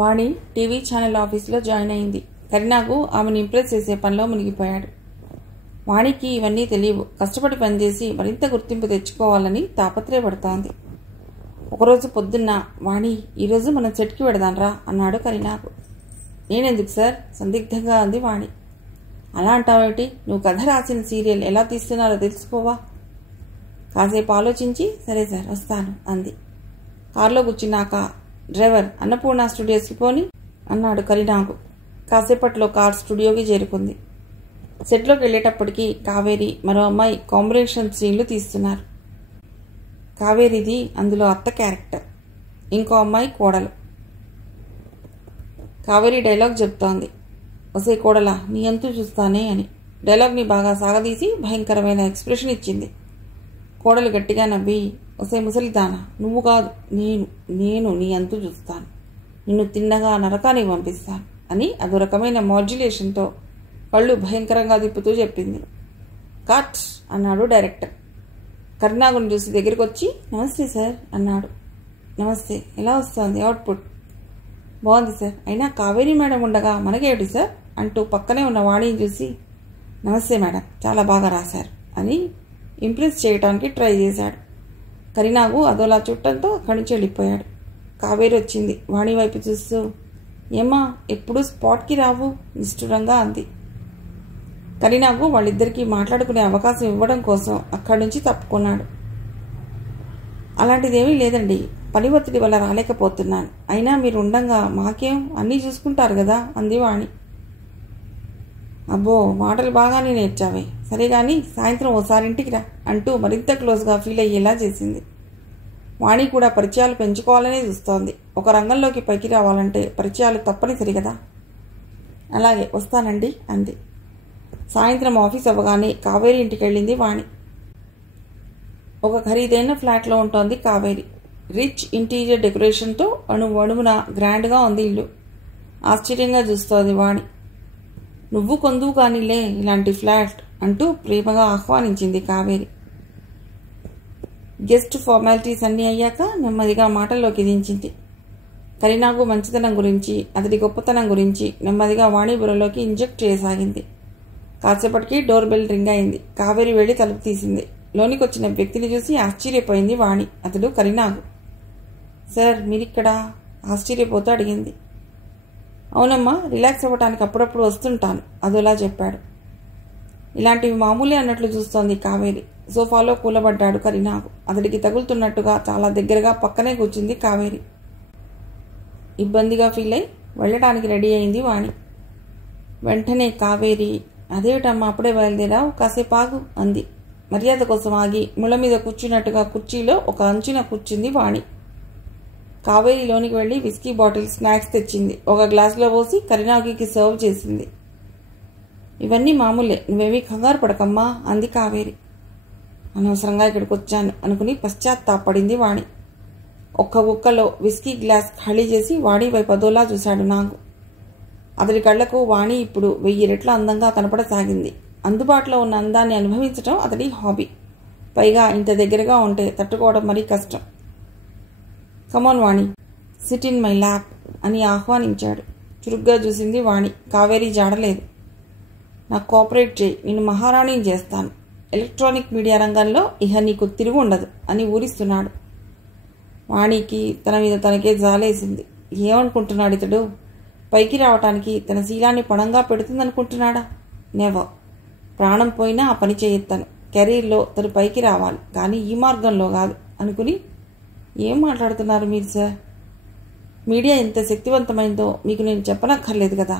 వాణి TV channel ఆఫీసులో join అయింది. కరీనాకు ఆమెను ఇంప్రెస్ చేసే పనిలో మునిగిపోయాడు. వాణికి ఇవన్నీ తెలియవు. కష్టపడి పనిచేసి మరింత గుర్తింపు తెచ్చుకోవాలని తాపత్రయపడుతోంది. ఒకరోజు పొద్దున్న, వాణి, ఈరోజు మనం సెట్కి వెడదాన్రా అన్నాడు కరీనాకు. నేనెందుకు సార్? సందిగ్ధంగా అంది వాణి. అలా అంటావేమిటి? నువ్వు కథ రాసిన సీరియల్ ఎలా తీస్తున్నారో తెలుసుకోవా? కాసేపు ఆలోచించి, సరే సార్ వస్తాను అంది. కారులో కూర్చున్నాక, డ్రైవర్ అన్నపూర్ణ స్టూడియోస్కి పోని అన్నాడు కరీనాకు. కాసేపట్లో కార్ స్టూడియోకి చేరుకుంది. సెట్లోకి వెళ్ళేటప్పటికి కావేరి, మరో అమ్మాయి కాంబినేషన్ సీన్లు తీస్తున్నారు. కావేరిది అందులో అత్త క్యారెక్టర్, ఇంకో అమ్మాయి కోడలు. కావేరి డైలాగ్ చెప్తోంది. ఒసే కోడలా, నీ అంతు చూస్తానే అని. డైలాగ్ని బాగా సాగదీసి భయంకరమైన ఎక్స్ప్రెషన్ ఇచ్చింది. కోడలు గట్టిగా నవ్వి, ఒసే ముసలిదానా, నువ్వు కాదు నేను నీ అంతు చూస్తాను, నిన్ను తిన్నగా నరకానికి పంపిస్తాను అని అదో రకమైన మాడ్యులేషన్తో కళ్ళు భయంకరంగా తిప్పుతూ చెప్పింది. కట్ అన్నాడు డైరెక్టర్. కరీనాకుని చూసి దగ్గరికి వచ్చి, నమస్తే సార్ అన్నాడు. నమస్తే, ఎలా వస్తోంది అవుట్పుట్? బాగుంది సార్, అయినా కావేరీ మేడం ఉండగా మనకేమిటి సార్ అంటూ పక్కనే ఉన్న వాణిని చూసి, నమస్తే మేడం, చాలా బాగా రాశారు అని ఇంప్రెస్ చేయడానికి ట్రై చేశాడు. కరీనాకు అదోలా చుట్టంతో అక్కడి నుంచి వెళ్ళిపోయాడు. కావేరి వచ్చింది వాణి వైపు చూస్తూ, ఏమ్మా ఎప్పుడు స్పాట్కి రావు నిష్ఠురంగా అంది. కరీనాకు వాళ్ళిద్దరికీ మాట్లాడుకునే అవకాశం ఇవ్వడం కోసం అక్కడి నుంచి తప్పుకున్నాడు. అలాంటిదేమీ లేదండి, పని ఒత్తిడి వల్ల రాలేకపోతున్నాను, అయినా మీరు ఉండంగా మాకేం, అన్నీ చూసుకుంటారు కదా అంది వాణి. అబ్బో, మాటలు బాగానే నేర్చావే, సరే కానీ సాయంత్రం ఓసారి ఇంటికి రా అంటూ మరింత క్లోజ్గా ఫీల్ అయ్యేలా చేసింది. వాణి కూడా పరిచయాలు పెంచుకోవాలనే చూస్తోంది. ఒక రంగంలోకి పైకి రావాలంటే పరిచయాలు తప్పనిసరి కదా. అలాగే వస్తానండి అంది. సాయంత్రం ఆఫీస్ అవ్వగానే కావేరి ఇంటికి వెళ్ళింది వాణి. ఒక ఖరీదైన ఫ్లాట్లో ఉంటోంది కావేరి. రిచ్ ఇంటీరియర్ డెకరేషన్తో అణువణువున గ్రాండ్గా ఉంది ఇల్లు. ఆశ్చర్యంగా చూస్తోంది వాణి. నువ్వు కొందువు కానీలే ఇలాంటి ఫ్లాట్ అంటూ ప్రేమగా ఆహ్వానించింది కావేరి. గెస్ట్ ఫార్మాలిటీస్ అన్నీ అయ్యాక నెమ్మదిగా మాటల్లోకి దించింది. కరీనాకు మంచితనం గురించి, అతడి గొప్పతనం గురించి నెమ్మదిగా వాణి బుర్రలోకి ఇంజెక్ట్ చేయసాగింది. కాసేపటికి డోర్ బెల్ రింగ్ అయింది. కావేరి వెళ్ళి తలుపు తీసింది. లోనికి వచ్చిన వ్యక్తిని చూసి ఆశ్చర్యపోయింది వాణి. అతడు కరీనాకు. సార్ మీరిక్కడా? ఆశ్చర్యపోతూ అడిగింది. అవునమ్మా, రిలాక్స్ అవ్వటానికి అప్పుడప్పుడు వస్తుంటాను, అదోలా చెప్పాడు. ఇలాంటివి మామూలే అన్నట్లు చూస్తోంది కావేరి. సోఫాలో కూలబడ్డాడు కరీనాకు. అతడికి తగులుతున్నట్టుగా చాలా దగ్గరగా పక్కనే కూర్చుంది కావేరి. ఇబ్బందిగా ఫీల్ అయి వెళ్ళటానికి రెడీ అయింది వాణి. వెంటనే కావేరి, అదేమిటమ్మా అప్పుడే బయలుదేరావు, కాసేపు ఆగు అంది. మర్యాద కోసం ఆగి ముళ్ళ మీద కూర్చున్నట్టుగా కుర్చీలో ఒక అంచున కూర్చుంది వాణి. కావేరి లోనికి వెళ్ళి విస్కీ బాటిల్, స్నాక్స్ తెచ్చింది. ఒక గ్లాసులో పోసి కరీనాకి సర్వ్ చేసింది. ఇవన్నీ మామూలే, నువ్వేమీ కంగారు పడకమ్మా అంది కావేరి. అనవసరంగా ఇక్కడికి వచ్చాను అనుకుని పశ్చాత్తాపడింది వాణి. ఒక్క గుక్కలో విస్కీ గ్లాస్ ఖాళీ చేసి వాణి వైపు అదోలా చూశాడు నాగు. అతడి కళ్లకు వాణి ఇప్పుడు 1000 రెట్ల అందంగా కనపడసాగింది. అందుబాటులో ఉన్న అందాన్ని అనుభవించడం అతడి హాబీ. పైగా ఇంత దగ్గరగా ఉంటే తట్టుకోవడం మరీ కష్టం. కమాన్ వాణి, సిట్ ఇన్ మై ల్యాప్ అని ఆహ్వానించాడు. చురుగ్గా చూసింది వాణి. కావేరి జాడలేదు. నాకు కోఆపరేట్ చేయి, నేను మహారాణిని చేస్తాను, ఎలక్ట్రానిక్ మీడియా రంగంలో ఇహ నీకు తిరుగు ఉండదు అని ఊరిస్తున్నాడు. వాణికి తన మీద తనకే జాలేసింది. ఏమనుకుంటున్నాడు ఇతడు? పైకి రావటానికి తన శీలాన్ని పణంగా పెడుతుందనుకుంటున్నాడా? నెవర్. ప్రాణం పోయినా ఆ పని చేయెత్తను. కెరీర్లో తను పైకి రావాలి, కానీ ఈ మార్గంలో కాదు అనుకుని, ఏం మాట్లాడుతున్నారు మీరు సార్? మీడియా ఎంత శక్తివంతమైందో మీకు నేను చెప్పనక్కర్లేదు కదా.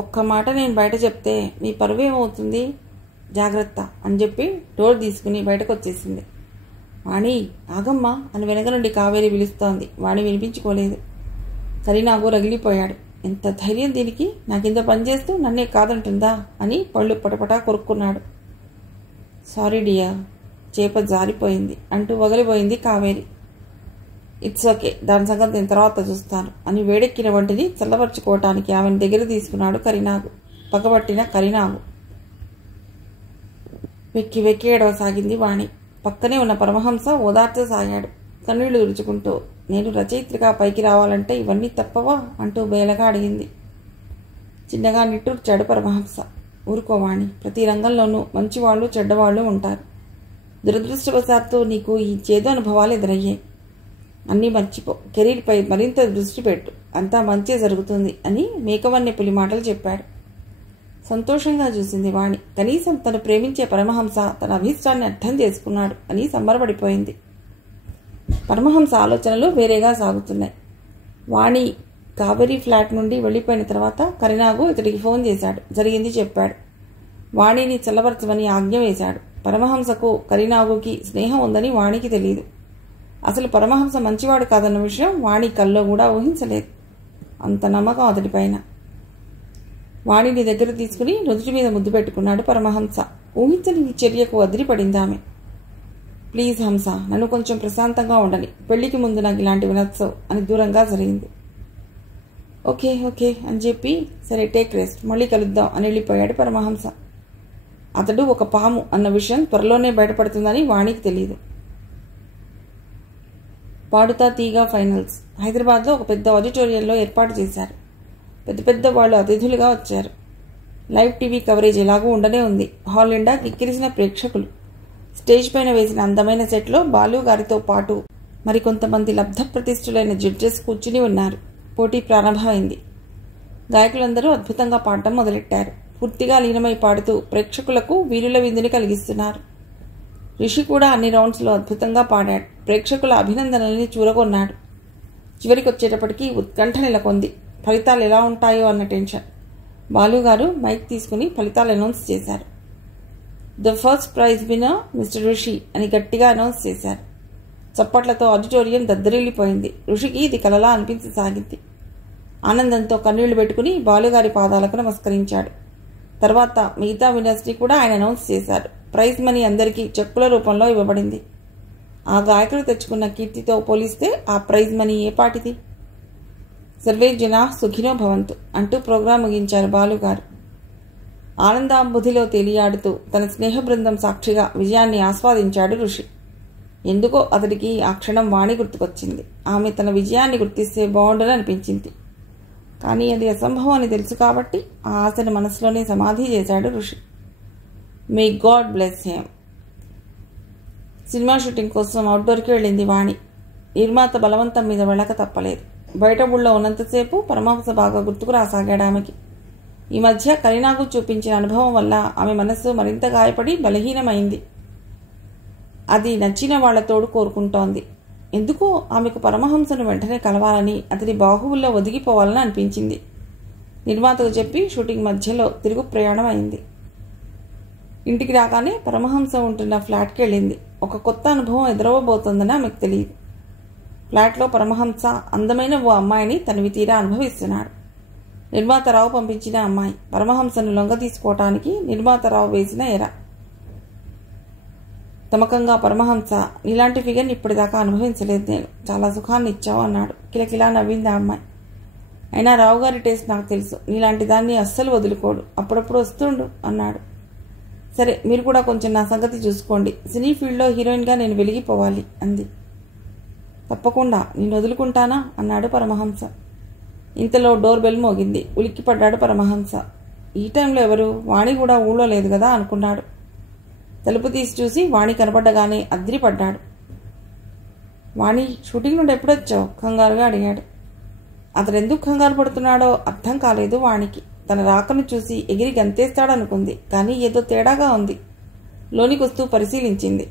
ఒక్క మాట నేను బయట చెప్తే మీ పరువు ఏమవుతుంది, జాగ్రత్త అని చెప్పి డోర్ తీసుకుని బయటకు వచ్చేసింది. వాణి ఆగమ్మా అని వెనక నుండి కావేరి పిలుస్తోంది. వాణి వినిపించుకోలేదు. కరీనాకు రగిలిపోయాడు. ఎంత ధైర్యం దీనికి, నాకింత పనిచేస్తూ నన్నే కాదంటుందా అని పళ్ళు పటపటా కొరుక్కున్నాడు. సారీ డియర్, చేప జారిపోయింది అంటూ వదిలిపోయింది కావేరి. ఇట్స్ ఓకే, దాని సంగతి నేను తర్వాత చూస్తాను అని వేడెక్కిన వంటిని చల్లబరుచుకోవటానికి ఆమెను దగ్గర తీసుకున్నాడు కరీనాకు. పగబట్టిన కరీనాకు వెక్కి వెక్కి ఏడవసాగింది వాణి. పక్కనే ఉన్న పరమహంస ఓదార్చసాగాడు. కన్నీళ్లు తుడుచుకుంటూ, నేను రచయిత్రిగా పైకి రావాలంటే ఇవన్నీ తప్పవా అంటూ బేలగా అడిగింది. చిన్నగా నిట్టూర్చాడు పరమహంస. ఊరుకోవాణి, ప్రతి రంగంలోనూ మంచివాళ్ళు చెడ్డవాళ్ళు ఉంటారు. దురదృష్టవశాత్తు నీకు ఈ చేదు అనుభవాలు ఎదురయ్యాయి. అన్నీ మర్చిపో, కెరీర్పై మరింత దృష్టి పెట్టు, అంతా మంచే జరుగుతుంది అని మేకవన్నె పులి మాటలు చెప్పాడు. సంతోషంగా చూసింది వాణి. కనీసం తను ప్రేమించే పరమహంస తన అభీష్టాన్ని అర్థం చేసుకున్నాడు అని సంబరపడిపోయింది. పరమహంస ఆలోచనలు వేరేగా సాగుతున్నాయి. వాణి కావేరీ ఫ్లాట్ నుండి వెళ్ళిపోయిన తర్వాత కరీనాగు ఇతడికి ఫోన్ చేశాడు. జరిగింది చెప్పాడు. వాణిని చల్లబరచమని ఆజ్ఞ వేశాడు. పరమహంసకు కరీనాగుకి స్నేహం ఉందని వాణికి తెలియదు. అసలు పరమహంస మంచివాడు కాదన్న విషయం వాణి కల్లో కూడా ఊహించలేదు. అంత నమ్మకం అతడిపైన. వాణిని దగ్గర తీసుకుని నుదుటి మీద ముద్దు పెట్టుకున్నాడు పరమహంస. ఊహించని ఈ చర్యకు అదిరిపడింది ఆమె. ప్లీజ్ హంస, నన్ను కొంచెం ప్రశాంతంగా ఉండని, పెళ్లికి ముందు నాకు ఇలాంటివి నచ్చవు అని దూరంగా జరిగింది. ఓకే ఓకే అని చెప్పి సరే టేక్ రెస్ట్, మళ్ళీ కలుద్దాం అని వెళ్ళిపోయాడు పరమహంస. అతడు ఒక పాము అన్న విషయం త్వరలోనే బయటపడుతుందని వాణికి తెలియదు. పాడుతా తీగా ఫైనల్స్ హైదరాబాద్లో ఒక పెద్ద ఆడిటోరియంలో ఏర్పాటు చేశారు. పెద్ద పెద్ద వాళ్ళు అతిథులుగా వచ్చారు. లైవ్ టీవీ కవరేజ్ ఎలాగూ ఉండనే ఉంది. హాల్ నిండా కిక్కిరిసిన ప్రేక్షకులు. స్టేజ్ పైన వేసిన అందమైన సెట్లో బాలు గారితో పాటు మరికొంతమంది లబ్ధ ప్రతిష్ఠులైన జడ్జెస్ కూర్చుని ఉన్నారు. పోటీ ప్రారంభమైంది. గాయకులందరూ అద్భుతంగా పాడటం మొదలెట్టారు. పూర్తిగా లీనమై పాడుతూ ప్రేక్షకులకు వీరుల విందుని కలిగిస్తున్నారు. రిషి కూడా అన్ని రౌండ్స్లో అద్భుతంగా పాడాడు. ప్రేక్షకుల అభినందనల్ని చూరగొన్నాడు. చివరికి వచ్చేటప్పటికీ ఉత్కంఠ నెలకొంది. ఫలితాలు ఎలా ఉంటాయో అన్న టెన్షన్. బాలుగారు మైక్ తీసుకుని ఫలితాలు అనౌన్స్ చేశారు. The first prize winner mister Rishi అని గట్టిగా అనౌన్స్ చేశారు. చప్పట్లతో ఆడిటోరియం దద్దరిల్లిపోయింది. ఋషికి ఇది కలలా అనిపించసాగింది. ఆనందంతో కన్నీళ్లు పెట్టుకుని బాలుగారి పాదాలకు నమస్కరించాడు. తర్వాత మిగతా విన్నర్స్ని కూడా ఆయన అనౌన్స్ చేశారు. ప్రైజ్ మనీ అందరికీ చెక్కుల రూపంలో ఇవ్వబడింది. ఆ గాయకులు తెచ్చుకున్న కీర్తితో పోలిస్తే ఆ ప్రైజ్ మనీ ఏ పాటిది? సర్వే జనా సుఖినో భవంతు అంటూ ప్రోగ్రాం ముగించారు బాలుగారు. ఆనందాంబుధిలో తేలియాడుతూ తన స్నేహ బృందం సాక్షిగా విజయాన్ని ఆస్వాదించాడు ఋషి. ఎందుకో అతడికి ఆ క్షణం వాణి గుర్తుకొచ్చింది. ఆమె తన విజయాన్ని గుర్తిస్తే బాగుండని అనిపించింది. కానీ అది అసంభవం అని తెలుసు కాబట్టి ఆ ఆశను మనసులోనే సమాధి చేశాడు ఋషి. May God bless him. Cinema shooting కోసం అవుట్డోర్కి వెళ్ళింది వాణి. నిర్మాత బలవంతం మీద వెళ్ళక తప్పలేదు. బయట ఊళ్ళో ఉన్నంతసేపు పరమహంస బాగా గుర్తుకు రాసాగాడు ఆమెకి. ఈ మధ్య కరీనాకు చూపించిన అనుభవం వల్ల ఆమె మనస్సు మరింత గాయపడి బలహీనమైంది. అది నచ్చిన వాళ్లతోడు కోరుకుంటోంది. ఎందుకో ఆమెకు పరమహంసను వెంటనే కలవాలని, అతని బాహువుల్లో ఒదిగిపోవాలని అనిపించింది. నిర్మాతకు చెప్పి షూటింగ్ మధ్యలో తిరుగు ప్రయాణం అయింది. ఇంటికి రాగానే పరమహంస ఉంటున్న ఫ్లాట్కి వెళ్ళింది. ఒక కొత్త అనుభవం ఎదురవబోతోందని ఆమెకు తెలియదు. ఫ్లాట్లో పరమహంస అందమైన ఓ అమ్మాయిని తనివి తీరా అనుభవిస్తున్నాడు. నిర్మాతరావు పంపించిన అమ్మాయి. పరమహంసను లొంగ తీసుకోవటానికి నిర్మాతరావు వేసిన ఎర. తమకంగా పరమహంస, నీలాంటి ఫిగర్ని ఇప్పటిదాకా అనుభవించలేదు నేను, చాలా సుఖాన్ని ఇచ్చావు అన్నాడు. కిలకిలా నవ్వింది ఆ అమ్మాయి. అయినా రావుగారి టేస్ట్ నాకు తెలుసు, నీలాంటి దాన్ని అస్సలు వదులుకోడు, అప్పుడప్పుడు వస్తుండు అన్నాడు. సరే, మీరు కూడా కొంచెం నా సంగతి చూసుకోండి, సినీ ఫీల్డ్లో హీరోయిన్గా నేను వెలిగిపోవాలి అంది. తప్పకుండా, నేను వదులుకుంటానా అన్నాడు పరమహంస. ఇంతలో డోర్ బెల్ మోగింది. ఉలిక్కిపడ్డాడు పరమహంస. ఈ టైంలో ఎవరు? వాణి కూడా ఊళ్ళో లేదు కదా అనుకున్నాడు. తలుపు తీసి చూసి వాణి కనపడ్డగానే అద్రిపడ్డాడు. వాణి, షూటింగ్ నుండి ఎప్పుడొచ్చావు కంగారుగా అడిగాడు. అతడెందుకు కంగారు పడుతున్నాడో అర్థం కాలేదు వాణికి. తన రాకను చూసి ఎగిరి గంతేస్తాడనుకుంది. కానీ ఏదో తేడాగా ఉంది. లోనికి వస్తూ పరిశీలించింది.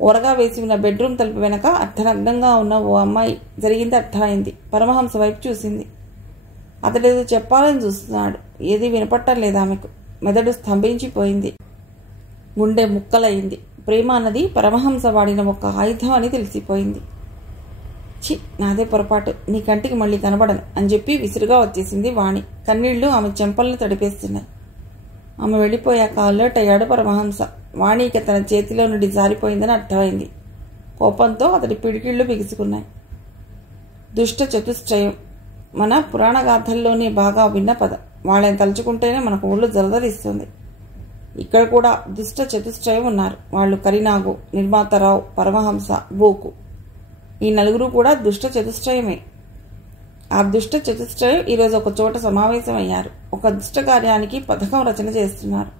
ఓరగా వేసి ఉన్న బెడ్రూమ్ తలుపు వెనక అర్ధనగ్నంగా ఉన్న ఓ అమ్మాయి. జరిగింది అర్థమైంది. పరమహంస వైపు చూసింది. అతడేదో చెప్పాలని చూస్తున్నాడు. ఏది వినపట్టం లేదు ఆమెకు. మెదడు స్తంభించిపోయింది. గుండె ముక్కలయింది. ప్రేమ అన్నది పరమహంస వాడిన ఒక ఆయుధం అని తెలిసిపోయింది. చి, నాదే పొరపాటు, నీ కంటికి మళ్ళీ కనబడను అని చెప్పి విసురుగా వచ్చేసింది వాణి. కన్నీళ్లు ఆమె చెంపలను తడిపేస్తున్నాయి. ఆమె వెళ్ళిపోయాక అలర్ట్ అయ్యాడు పరమహంస. వాణి ఇక తన చేతిలో నుండి జారిపోయిందని అర్థమైంది. కోపంతో అతడి పిడికిళ్లు బిగుసుకున్నాయి. దుష్ట చతుష్టయం మన పురాణ గాథల్లోనే బాగా విన్న పదం. వాళ్ళని తలుచుకుంటేనే మనకు ఒళ్ళు జలదరిస్తుంది. ఇక్కడ కూడా దుష్ట చతుష్టయం ఉన్నారు. వాళ్ళు కరీనాగు, నిర్మాతరావు, పరమహంస, బోకు. ఈ నలుగురు కూడా దుష్ట చతుష్టయమే. ఆ దుష్ట చతుష్టయం ఈరోజు ఒక చోట సమావేశమయ్యారు. ఒక దుష్ట కార్యానికి పథకం రచన చేస్తున్నారు.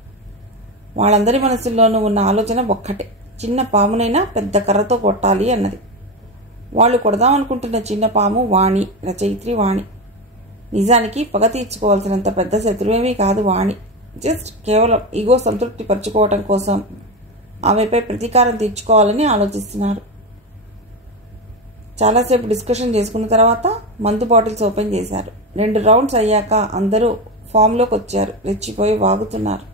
వాళ్ళందరి మనసుల్లోనూ ఉన్న ఆలోచన ఒక్కటే, చిన్న పామునైనా పెద్ద కర్రతో కొట్టాలి అన్నది. వాళ్ళు కొడదామనుకుంటున్న చిన్న పాము వాణి, రచయిత్రి వాణి. నిజానికి పగ తీర్చుకోవాల్సినంత పెద్ద శత్రువేమీ కాదు వాణి. జస్ట్ కేవలం ఈగో సంతృప్తి పరచుకోవటం కోసం ఆమెపై ప్రతీకారం తీర్చుకోవాలని ఆలోచిస్తున్నారు. చాలాసేపు డిస్కషన్ చేసుకున్న తర్వాత మందు బాటిల్స్ ఓపెన్ చేశారు. 2 రౌండ్స్ అయ్యాక అందరూ ఫామ్లోకి వచ్చారు. రెచ్చిపోయి వాగుతున్నారు.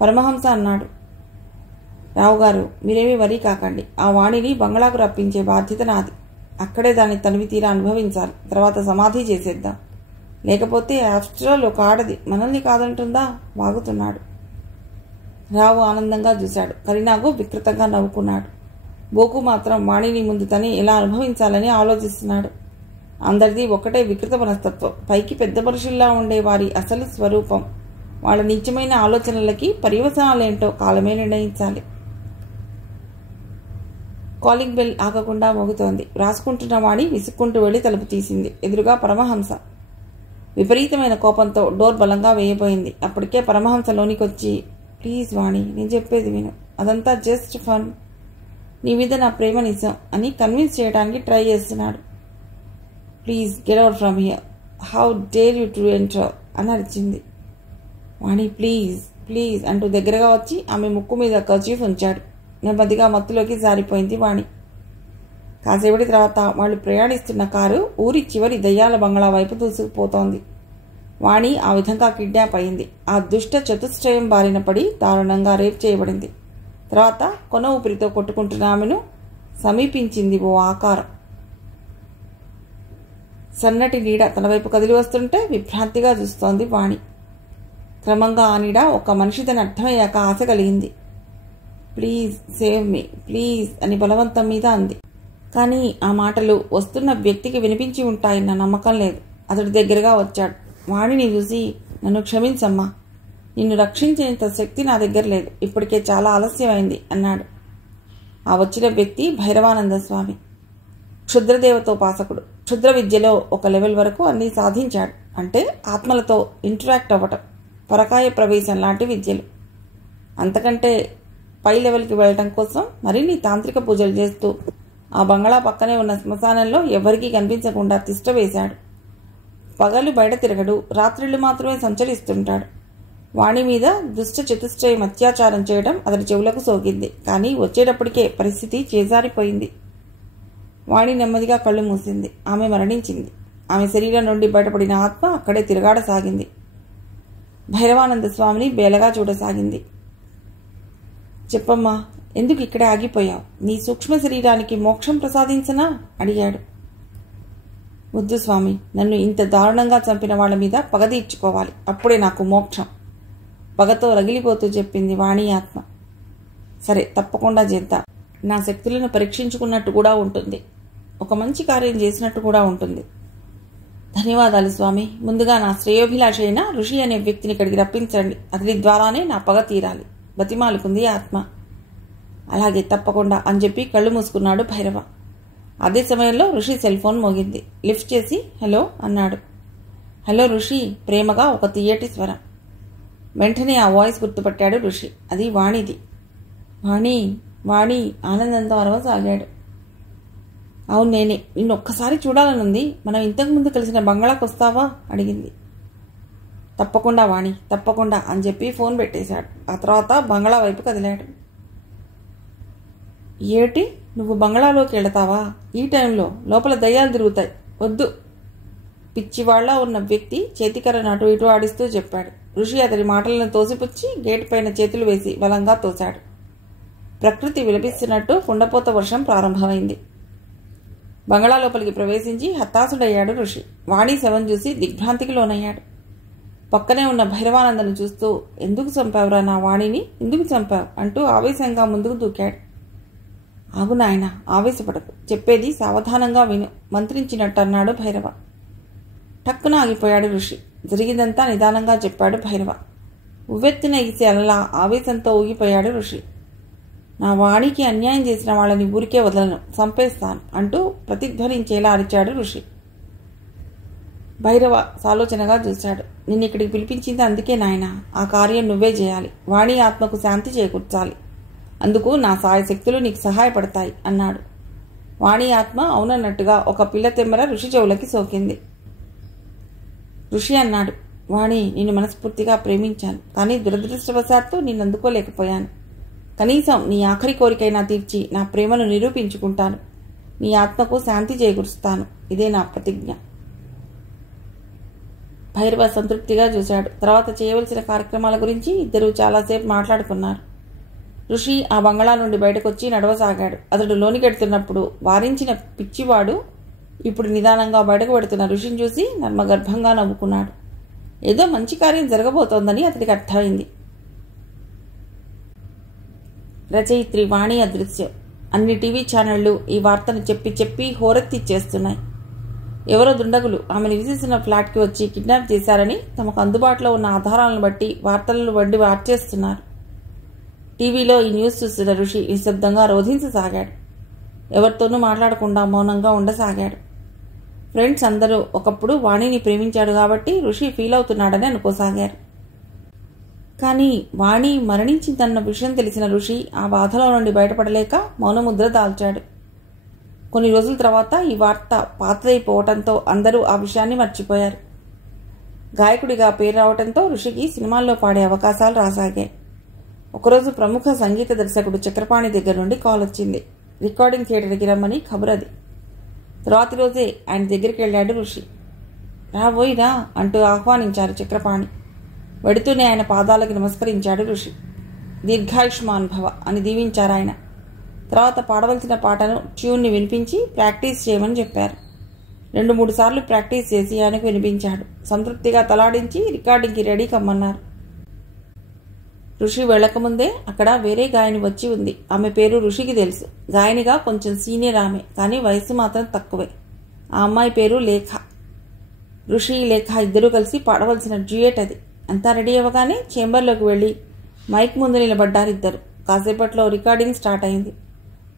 పరమహంస అన్నాడు, రావు గారు, మీరేమీ వరీ కాకండి. ఆ వాణిని బంగ్లాకు రప్పించే బాధ్యత నాది. అక్కడే దాన్ని తనివి తీరా అనుభవించాలి. తర్వాత సమాధి చేసేద్దాం. లేకపోతే ఆఫ్టర్ ఆల్ ఒక ఆడది మనల్ని కాదంటుందా? వాగుతున్నాడు. రావు ఆనందంగా చూశాడు. కరీనాగు వికృతంగా నవ్వుకున్నాడు. బోకు మాత్రం వాణిని ముందు తని ఎలా అనుభవించాలని ఆలోచిస్తున్నాడు. అందరిది ఒకటే వికృత మనస్తత్వం. పైకి పెద్ద మనుషుల్లా ఉండే వారి అసలు స్వరూపం, వాళ్ళ నిత్యమైన ఆలోచనలకి పర్యవసానాలేంటో కాలమే నిర్ణయించాలి. కాలింగ్ బెల్ ఆగకుండా మోగుతోంది. రాసుకుంటున్న వాణి విసుక్కుంటూ వెళ్లి తలుపు తీసింది. ఎదురుగా పరమహంస. విపరీతమైన కోపంతో డోర్ బలంగా వేయబోయింది. అప్పటికే పరమహంస లోనికి వచ్చి, ప్లీజ్ వాణి, నేను చెప్పేది విను. అదంతా జస్ట్ ఫన్. నీ మీద నా ప్రేమ నిజం అని కన్విన్స్ చేయడానికి ట్రై చేస్తున్నాడు. Please get out from here. How dare you to enter అని అరిచింది. వాణి ప్లీజ్ ప్లీజ్ అంటూ దగ్గరగా వచ్చి ఆమె ముక్కు మీద కర్చీఫ్ ఉంచాడు. నెమ్మదిగా మత్తులోకి జారిపోయింది వాణి. కాసేపటి తర్వాత వాళ్ళు ప్రయాణిస్తున్న కారు ఊరి చివరి దయ్యాల బంగ్లా వైపు దూసుకుపోతోంది. వాణి ఆ విధంగా కిడ్నాప్ అయింది. ఆ దుష్ట చతుష్టయం బారిన పడి దారుణంగా రేప్ చేయబడింది. తర్వాత కొన ఊపిరితో కొట్టుకుంటున్న ఆమెను సమీపించింది ఓ ఆకారం. సన్నటి నీడ తన వైపు కదిలి వస్తుంటే విభ్రాంతిగా చూస్తోంది వాణి. క్రమంగా ఆ నీడ ఒక మనిషిదని అర్థమయ్యాక ఆశ కలిగింది. ప్లీజ్ సేవ్ మీ, ప్లీజ్ అని బలవంతం మీద అంది. కానీ ఆ మాటలు వస్తున్న వ్యక్తికి వినిపించి ఉంటాయన్న నమ్మకం లేదు. అతడి దగ్గరగా వచ్చాడు. వాణిని చూసి, నన్ను క్షమించమ్మా, నిన్ను రక్షించేంత శక్తి నా దగ్గర లేదు. ఇప్పటికే చాలా ఆలస్యమైంది అన్నాడు. ఆ వచ్చిన వ్యక్తి భైరవానంద స్వామి. క్షుద్రదేవతోపాసకుడు. క్షుద్ర విద్యలో ఒక లెవెల్ వరకు అన్నీ సాధించాడు. అంటే ఆత్మలతో ఇంటరాక్ట్ అవ్వటం, పరకాయ ప్రవేశం లాంటి విద్యలు. అంతకంటే పై లెవెల్కి వెళ్ళటం కోసం మరిన్ని తాంత్రిక పూజలు చేస్తూ ఆ బంగ్లా పక్కనే ఉన్న శ్మశానంలో ఎవరికీ కనిపించకుండా తిష్ట వేశాడు. పగలు బయట తిరగడు, రాత్రిళ్లు మాత్రమే సంచరిస్తుంటాడు. వాణి మీద దుష్ట చతుష్టయం అత్యాచారం చేయడం అతడి చెవులకు సోకింది. కానీ వచ్చేటప్పటికే పరిస్థితి చేజారిపోయింది. వాణి నెమ్మదిగా కళ్ళు మూసింది. ఆమె మరణించింది. ఆమె శరీరం నుండి బయటపడిన ఆత్మ అక్కడే తిరగాడసాగింది. భైరవానంద స్వామిని బేలగా చూడసాగింది. చెప్పమ్మా, ఎందుకు ఇక్కడే ఆగిపోయావు? నీ సూక్ష్మ శరీరానికి మోక్షం ప్రసాదించనా అడిగాడు. వద్దు స్వామి, నన్ను ఇంత దారుణంగా చంపిన వాళ్ళ మీద పగ తీర్చుకోవాలి. అప్పుడే నాకు మోక్షం, పగతో రగిలిపోతూ చెప్పింది వాణి ఆత్మ. సరే, తప్పకుండా చేద్దాం. నా శక్తులను పరీక్షించుకున్నట్టు కూడా ఉంటుంది. ఒక మంచి కార్యం చేసినట్టు కూడా ఉంటుంది. ధన్యవాదాలు స్వామి. ముందుగా నా శ్రేయోభిలాష అయిన ఋషి అనే వ్యక్తిని ఇక్కడికి రప్పించండి. అతడి ద్వారానే నా పగ తీరాలి బతిమాలుకుంది ఆత్మ. అలాగే, తప్పకుండా అని చెప్పి కళ్ళు మూసుకున్నాడు భైరవ. అదే సమయంలో ఋషి సెల్ ఫోన్ మోగింది. లిఫ్ట్ చేసి హలో అన్నాడు. హలో ఋషి, ప్రేమగా ఒక తియ్యటి స్వరం. వెంటనే ఆ వాయిస్ గుర్తుపట్టాడు ఋషి. అది వాణిది. వాణి, వాణి ఆనందంతో అరవసాగాడు. అవును నేనే. నిన్ను ఒక్కసారి చూడాలనుంది. మనం ఇంతకుముందు కలిసిన బంగ్లాకు వస్తావా అడిగింది. తప్పకుండా వాణి, తప్పకుండా అని చెప్పి ఫోన్ పెట్టేశాడు. ఆ తర్వాత బంగ్లా వైపు కదిలాడు. ఏటి, నువ్వు బంగ్లాలోకి వెళతావా? ఈ టైంలో లోపల దయ్యాలు తిరుగుతాయి. వద్దు. పిచ్చివాళ్ల ఉన్న వ్యక్తి చేతికర్రను అటు ఇటు ఆడిస్తూ చెప్పాడు. ఋషి అతడి మాటలను తోసిపుచ్చి గేటు పైన చేతులు వేసి బలంగా తోశాడు. ప్రకృతి విలపిస్తున్నట్టు కుండపోత వర్షం ప్రారంభమైంది. బంగ్లా లోపలికి ప్రవేశించి హతాశుడయ్యాడు ఋషి. వాణి శవం చూసి దిగ్భ్రాంతికి లోనయ్యాడు. పక్కనే ఉన్న భైరవానందను చూస్తూ, ఎందుకు చంపావురా నా వాణిని, ఎందుకు చంపావు అంటూ ఆవేశంగా ముందుకు దూకాడు. ఆగు నాయన, ఆవేశపడకు, చెప్పేది సావధానంగా విను మంత్రించినట్టు అన్నాడు భైరవ. టక్కున ఆగిపోయాడు ఋషి. జరిగిందంతా నిదానంగా చెప్పాడు భైరవ. ఉవ్వెత్తున ఎగిసే అలలా ఆవేశంతో ఊగిపోయాడు ఋషి. నా వాణికి అన్యాయం చేసిన వాళ్ళని ఊరికే వదలను, చంపేస్తాను అంటూ ప్రతిధ్వనించేలా అరిచాడు ఋషి. భైరవ సాలోచనగా చూశాడు. నిన్నిక్కడికి పిలిపించింది అందుకే నాయనా. ఆ కార్యం నువ్వే చేయాలి. వాణి ఆత్మకు శాంతి చేకూర్చాలి. అందుకు నా సాయశక్తులు నీకు సహాయపడతాయి అన్నాడు. వాణి ఆత్మ అవునన్నట్టుగా ఒక పిల్ల తెమ్మర ఋషి చెవులకి సోకింది. ఋషి అన్నాడు, వాణి, నిన్ను మనస్ఫూర్తిగా ప్రేమించాను. కానీ దురదృష్టవశాత్తు నిన్ను అందుకోలేకపోయాను. కనీసం నీ ఆఖరి కోరికైనా తీర్చి నా ప్రేమను నిరూపించుకుంటాను. నీ ఆత్మకు శాంతి చేకూరుస్తాను. ఇదే నా ప్రతిజ్ఞ. భైరవ సంతృప్తిగా చూశాడు. తర్వాత చేయవలసిన కార్యక్రమాల గురించి ఇద్దరూ చాలాసేపు మాట్లాడుకున్నారు. ఋషి ఆ బంగళా నుండి బయటకొచ్చి నడవసాగాడు. అతడు లోనికెడుతున్నప్పుడు వారించిన పిచ్చివాడు ఇప్పుడు నిదానంగా బయటకు పెడుతున్న ఋషిని చూసి నర్మగర్భంగా నవ్వుకున్నాడు. ఏదో మంచి కార్యం జరగబోతోందని అతడికి అర్థమైంది. రచయిత్రి వాణి అదృశ్యం. అన్ని టీవీ ఛానళ్లు ఈ వార్తను చెప్పి హోరెత్తిచ్చేస్తున్నాయి. ఎవరో దుండగులు ఆమె నివసిస్తున్న ఫ్లాట్కి వచ్చి కిడ్నాప్ చేశారని తమకు అందుబాటులో ఉన్న ఆధారాలను బట్టి వార్తలను వండి వార్చేస్తున్నారు. టీవీలో ఈ న్యూస్ చూస్తున్న ఋషి నిశ్శబ్దంగా రోధించసాగాడు. ఎవరితోనూ మాట్లాడకుండా మౌనంగా ఉండసాగాడు. ఫ్రెండ్స్ అందరూ ఒకప్పుడు వాణిని ప్రేమించాడు కాబట్టి ఋషి ఫీల్ అవుతున్నాడని అనుకోసాగారు. కానీ వాణి మరణించిందన్న విషయం తెలిసిన ఋషి ఆ బాధలో నుండి బయటపడలేక మౌనముద్ర దాల్చాడు. కొన్ని రోజుల తర్వాత ఈ వార్త పాతదైపోవటంతో అందరూ ఆ విషయాన్ని మర్చిపోయారు. గాయకుడిగా పేరు రావటంతో ఋషికి సినిమాల్లో పాడే అవకాశాలు రాసాగాయి. ఒకరోజు ప్రముఖ సంగీత దర్శకుడు చక్రపాణి దగ్గర నుండి కాల్ వచ్చింది. రికార్డింగ్ థియేటర్కి రమ్మని కబురది. తర్వాతి రోజే ఆయన దగ్గరికి వెళ్ళాడు ఋషి. రాబోయిరా అంటూ ఆహ్వానించారు చక్రపాణి. వెడుతూనే ఆయన పాదాలకి నమస్కరించాడు ఋషి. దీర్ఘాయుష్మాన్ భవ అని దీవించారు ఆయన. తర్వాత పాడవలసిన పాటను ట్యూన్ని వినిపించి ప్రాక్టీస్ చేయమని చెప్పారు. 2-3 సార్లు ప్రాక్టీస్ చేసి ఆయనకు వినిపించాడు. సంతృప్తిగా తలాడించి రికార్డింగ్కి రెడీ కమ్మన్నారు. ఋషి వెళ్లకముందే అక్కడ వేరే గాయని వచ్చి ఉంది. ఆమె పేరు ఋషికి తెలుసు. గాయనిగా కొంచెం సీనియర్ ఆమె, కానీ వయసు మాత్రం తక్కువే. ఆ అమ్మాయి పేరు లేఖ. ఋషి, లేఖ ఇద్దరూ కలిసి పాడవలసిన డ్యూయట్ అది. అంతా రెడీ అవ్వగానే చేంబర్లోకి వెళ్ళి మైక్ ముందు నిలబడ్డారిద్దరు. కాసేపట్లో రికార్డింగ్ స్టార్ట్ అయింది.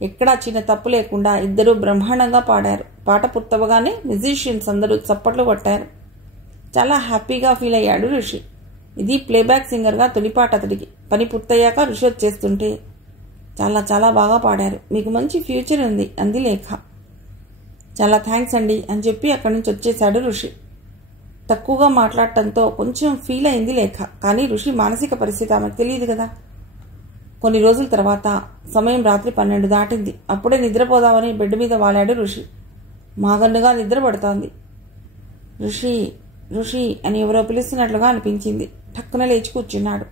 ఎక్కడా చిన్న తప్పు లేకుండా ఇద్దరూ బ్రహ్మాండంగా పాడారు. పాట పూర్తవగానే మ్యూజిషియన్స్ అందరూ చప్పట్లు కొట్టారు. చాలా హ్యాపీగా ఫీల్ అయ్యాడు ఋషి. ఇది ప్లేబ్యాక్ సింగర్గా తొలిపాట అతడికి. పని పూర్తయ్యాక ఋషి వచ్చేస్తుంటే, చాలా చాలా బాగా పాడారు, మీకు మంచి ఫ్యూచర్ ఉంది అంది లేఖ. చాలా థ్యాంక్స్ అండి అని చెప్పి అక్కడి నుంచి వచ్చేశాడు ఋషి. తక్కువగా మాట్లాడటంతో కొంచెం ఫీల్ అయింది లేఖ. కానీ ఋషి మానసిక పరిస్థితి ఆమెకు తెలియదు కదా. కొన్ని రోజుల తర్వాత సమయం రాత్రి 12 దాటింది. అప్పుడే నిద్రపోదామని బెడ్ మీద వాలాడు ఋషి. మాగన్నుగా నిద్ర పడుతోంది. ఋషి ఋషి అని ఎవరో పిలుస్తున్నట్లుగా అనిపించింది. టక్కున లేచి కూర్చున్నాడు.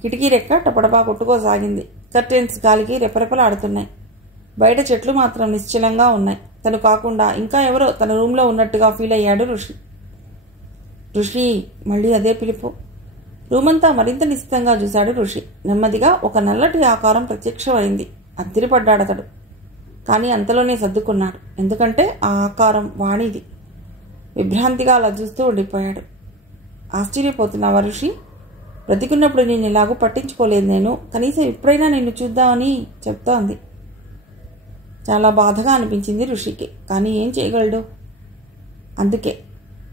కిటికీ రెక్క టపటపా కొట్టుకోసాగింది. కర్టెన్స్ గాలికి రెపరెపలాడుతున్నాయి. బయట చెట్లు మాత్రం నిశ్చలంగా ఉన్నాయి. తను కాకుండా ఇంకా ఎవరో తన రూమ్లో ఉన్నట్టుగా ఫీల్ అయ్యాడు ఋషి. ఋషి మళ్ళీ అదే పిలుపు. రూమంతా మరింత నిశ్చితంగా చూశాడు ఋషి. నెమ్మదిగా ఒక నల్లటి ఆకారం ప్రత్యక్షమైంది. అద్దిరిపడ్డాడతడు. కానీ అంతలోనే సర్దుకున్నాడు. ఎందుకంటే ఆ ఆకారం వాణిది. విభ్రాంతిగా అలా చూస్తూ ఉండిపోయాడు. ఆశ్చర్యపోతున్నావా ఋషి? బ్రతికున్నప్పుడు నేను ఇలాగూ పట్టించుకోలేదు నేను. కనీసం ఇప్పుడైనా నిన్ను చూద్దామని చెప్తోంది. చాలా బాధగా అనిపించింది ఋషికి. కానీ ఏం చేయగలడు? అందుకే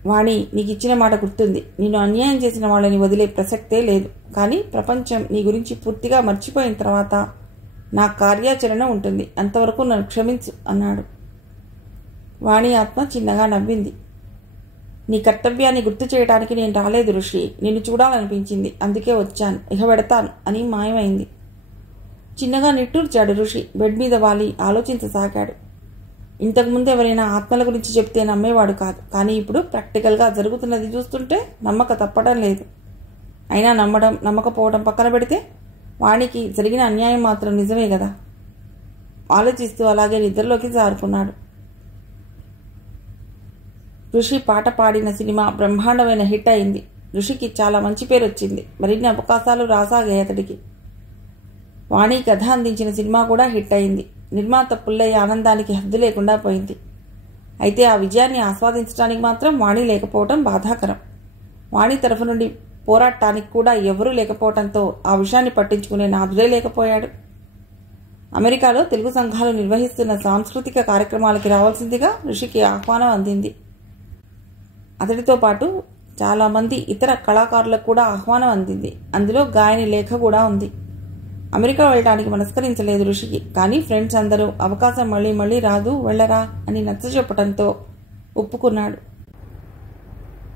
వాణి, నీకు ఇచ్చిన మాట గుర్తుంది. నేను అన్యాయం చేసిన వాళ్ళని వదిలే ప్రసక్తే లేదు. కానీ ప్రపంచం నీ గురించి పూర్తిగా మర్చిపోయిన తర్వాత నా కార్యాచరణ ఉంటుంది. అంతవరకు నన్ను క్షమించు అన్నాడు. వాణి ఆత్మ చిన్నగా నవ్వింది. నీ కర్తవ్యాన్ని గుర్తు చేయడానికి నేను రాలేదు ఋషి. నిన్ను చూడాలనిపించింది, అందుకే వచ్చాను. ఇక పెడతాను అని మాయమైంది. చిన్నగా నిట్టూర్చాడు ఋషి. బెడ్ మీద వాలి ఆలోచించసాగాడు. ఇంతకుముందు ఎవరైనా ఆత్మల గురించి చెప్తే నమ్మేవాడు కాదు. కానీ ఇప్పుడు ప్రాక్టికల్గా జరుగుతున్నది చూస్తుంటే నమ్మక తప్పడం లేదు. అయినా నమ్మడం నమ్మకపోవడం పక్కన పెడితే వాణికి జరిగిన అన్యాయం మాత్రం నిజమే కదా. ఆలోచిస్తూ అలాగే నిద్రలోకి జారుకున్నాడు. ఋషి పాట పాడిన సినిమా బ్రహ్మాండమైన హిట్ అయింది. ఋషికి చాలా మంచి పేరు వచ్చింది. మరిన్ని అవకాశాలు రాసాగాయి అతడికి. వాణి కథ అందించిన సినిమా కూడా హిట్ అయింది. నిర్మాత పుల్లయ్య ఆనందానికి హద్దు లేకుండా పోయింది. అయితే ఆ విజయాన్ని ఆస్వాదించడానికి మాత్రం వాణి లేకపోవటం బాధాకరం. వాణి తరఫు నుండి పోరాటానికి కూడా ఎవరూ లేకపోవడంతో ఆ విషయాన్ని పట్టించుకునే నాదుడే లేకపోయాడు. అమెరికాలో తెలుగు సంఘాలు నిర్వహిస్తున్న సాంస్కృతిక కార్యక్రమాలకి రావాల్సిందిగా ఋషికి ఆహ్వానం అందింది. అతడితో పాటు చాలామంది ఇతర కళాకారులకు కూడా ఆహ్వానం అందింది. అందులో గాయని లేఖ కూడా ఉంది. అమెరికా వెళ్ళడానికి మనస్కరించలేదు ఋషికి. కానీ ఫ్రెండ్స్ అందరూ అవకాశం మళ్ళీ మళ్ళీ రాదు, వెళ్ళరా అని నచ్చజెప్పడంతో ఒప్పుకున్నాడు.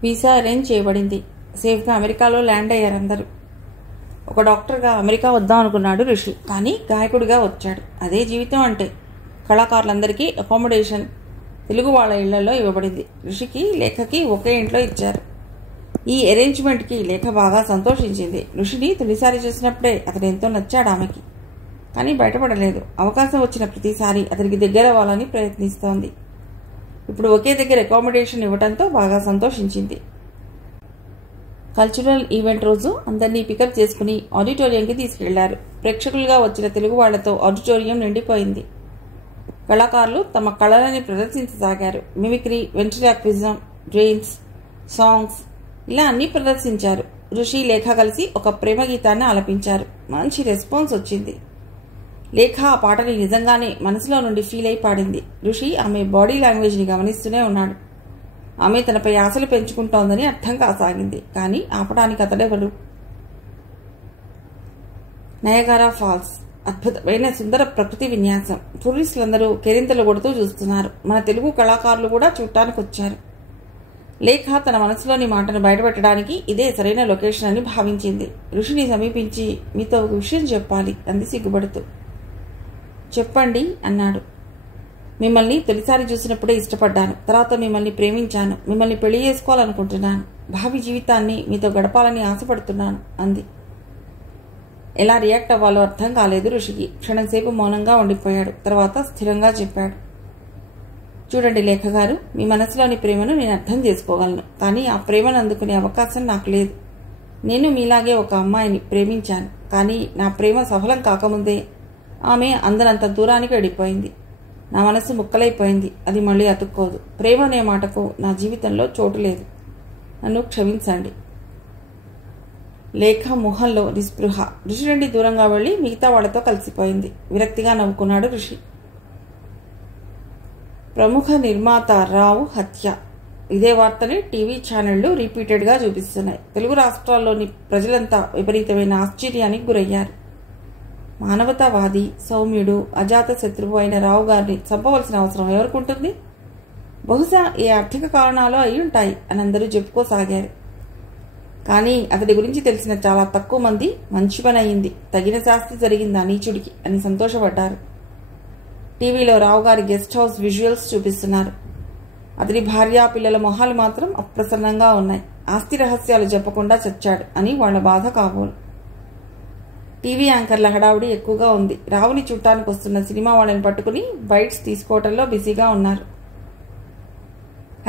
వీసా అరేంజ్ చేయబడింది. సేఫ్గా అమెరికాలో ల్యాండ్ అయ్యారు అందరూ. ఒక డాక్టర్గా అమెరికా వద్దాం అనుకున్నాడు ఋషి. కానీ గాయకుడిగా వచ్చాడు. అదే జీవితం అంటే. కళాకారులందరికీ అకామిడేషన్ తెలుగు వాళ్ళ ఇళ్లలో ఇవ్వబడింది. ఋషికి లేఖకి ఒకే ఇంట్లో ఇచ్చారు. ఈ అరేంజ్మెంట్కి లేఖ బాగా సంతోషించింది. ఋషిని తొలిసారి చూసినప్పుడే అతడు ఎంతో నచ్చాడు ఆమెకి. కానీ బయటపడలేదు. అవకాశం వచ్చిన ప్రతిసారి అతనికి దగ్గర అవ్వాలని ప్రయత్నిస్తోంది. ఇప్పుడు ఒకే దగ్గర అకామిడేషన్ ఇవ్వడంతో బాగా సంతోషించింది. కల్చరల్ ఈవెంట్ రోజు అందరినీ పికప్ చేసుకుని ఆడిటోరియంకి తీసుకెళ్లారు. ప్రేక్షకులుగా వచ్చిన తెలుగు వాళ్లతో ఆడిటోరియం నిండిపోయింది. కళాకారులు తమ కళలని ప్రదర్శించసాగారు. మిమిక్రీ, వెంట్రిలాక్విజం, డ్రీమ్స్, సాంగ్స్ ఇలా అన్నీ ప్రదర్శించారు. ఋషి లేఖ కలిసి ఒక ప్రేమ గీతాన్ని ఆలపించారు. మంచి రెస్పాన్స్ వచ్చింది. లేఖ ఆ పాటని నిజంగానే మనసులో నుండి ఫీల్ అయి పాడింది. ఋషి ఆమె బాడీ లాంగ్వేజ్ని గమనిస్తూనే ఉన్నాడు. ఆమె తనపై ఆశలు పెంచుకుంటోందని అర్థం కాసాగింది. కానీ ఆపడానికి అతడెవరు? నయగారా ఫాల్స్ అద్భుతమైన సుందర ప్రకృతి విన్యాసం. టూరిస్టులందరూ కేరింతలు కొడుతూ చూస్తున్నారు. మన తెలుగు కళాకారులు కూడా చూడటానికి వచ్చారు. లేఖ తన మనసులోని మాటను బయటపెట్టడానికి ఇదే సరైన లొకేషన్ అని భావించింది. ఋషిని సమీపించి మీతో ఒక విషయం చెప్పాలి అంది సిగ్గుపడుతూ. చెప్పండి అన్నాడు. మిమ్మల్ని తొలిసారి చూసినప్పుడే ఇష్టపడ్డాను. తర్వాత మిమ్మల్ని ప్రేమించాను. మిమ్మల్ని పెళ్లి చేసుకోవాలనుకుంటున్నాను. భావి జీవితాన్ని మీతో గడపాలని ఆశపడుతున్నాను అంది. ఎలా రియాక్ట్ అవ్వాలో అర్థం కాలేదు ఋషికి. క్షణంసేపు మౌనంగా ఉండిపోయాడు. తర్వాత స్థిరంగా చెప్పాడు. చూడండి లేఖ గారు, మీ మనసులోని ప్రేమను నేను అర్థం చేసుకోగలను. కానీ ఆ ప్రేమను అందుకునే అవకాశం నాకు లేదు. నేను మీలాగే ఒక అమ్మాయిని ప్రేమించాను. కానీ నా ప్రేమ సఫలం కాకముందే ఆమె అందనంత దూరానికి వెళ్ళిపోయింది. నా మనసు ముక్కలైపోయింది. అది మళ్ళీ అతుక్కోదు. ప్రేమ అనే మాటకు నా జీవితంలో చోటు లేదు. నన్ను క్షమించండి. లేఖ మొహంలో నిస్పృహ. ఋషి నుండి దూరంగా వెళ్లి మిగతా వాళ్లతో కలిసిపోయింది. విరక్తిగా నవ్వుకున్నాడు ఋషి. ప్రముఖ నిర్మాత రావు హత్య. ఇదే వార్తని టీవీ ఛానళ్లు రిపీటెడ్గా చూపిస్తున్నాయి. తెలుగు రాష్ట్రాల్లోని ప్రజలంతా విపరీతమైన ఆశ్చర్యానికి గురయ్యారు. మానవతావాది, సౌమ్యుడు, అజాత శత్రువు అయిన రావు గారిని చంపవలసిన అవసరం ఎవరికుంటుంది? బహుశా ఏ ఆర్థిక కారణాలు అయి ఉంటాయి అని అందరూ చెప్పుకోసాగారు. కానీ అతడి గురించి తెలిసిన చాలా తక్కువ మంది మంచి పని అయింది, తగిన శాస్తి జరిగింది ఆ నీచుడికి అని సంతోషపడ్డారు. టీవీలో రావు గారి గెస్ట్ హౌస్ విజువల్స్ చూపిస్తున్నారు. అతడి భార్య, పిల్లల మొహాలు మాత్రం అప్రసన్నంగా ఉన్నాయి. ఆస్తి రహస్యాలు చెప్పకుండా చచ్చాడు అని వాళ్ల బాధ కాబోలు. టీవీ యాంకర్ల హడావుడి ఎక్కువగా ఉంది. రావుని చూడటానికి వస్తున్న సినిమా వాళ్ళని పట్టుకుని బైట్స్ తీసుకోవటంలో బిజీగా ఉన్నారు.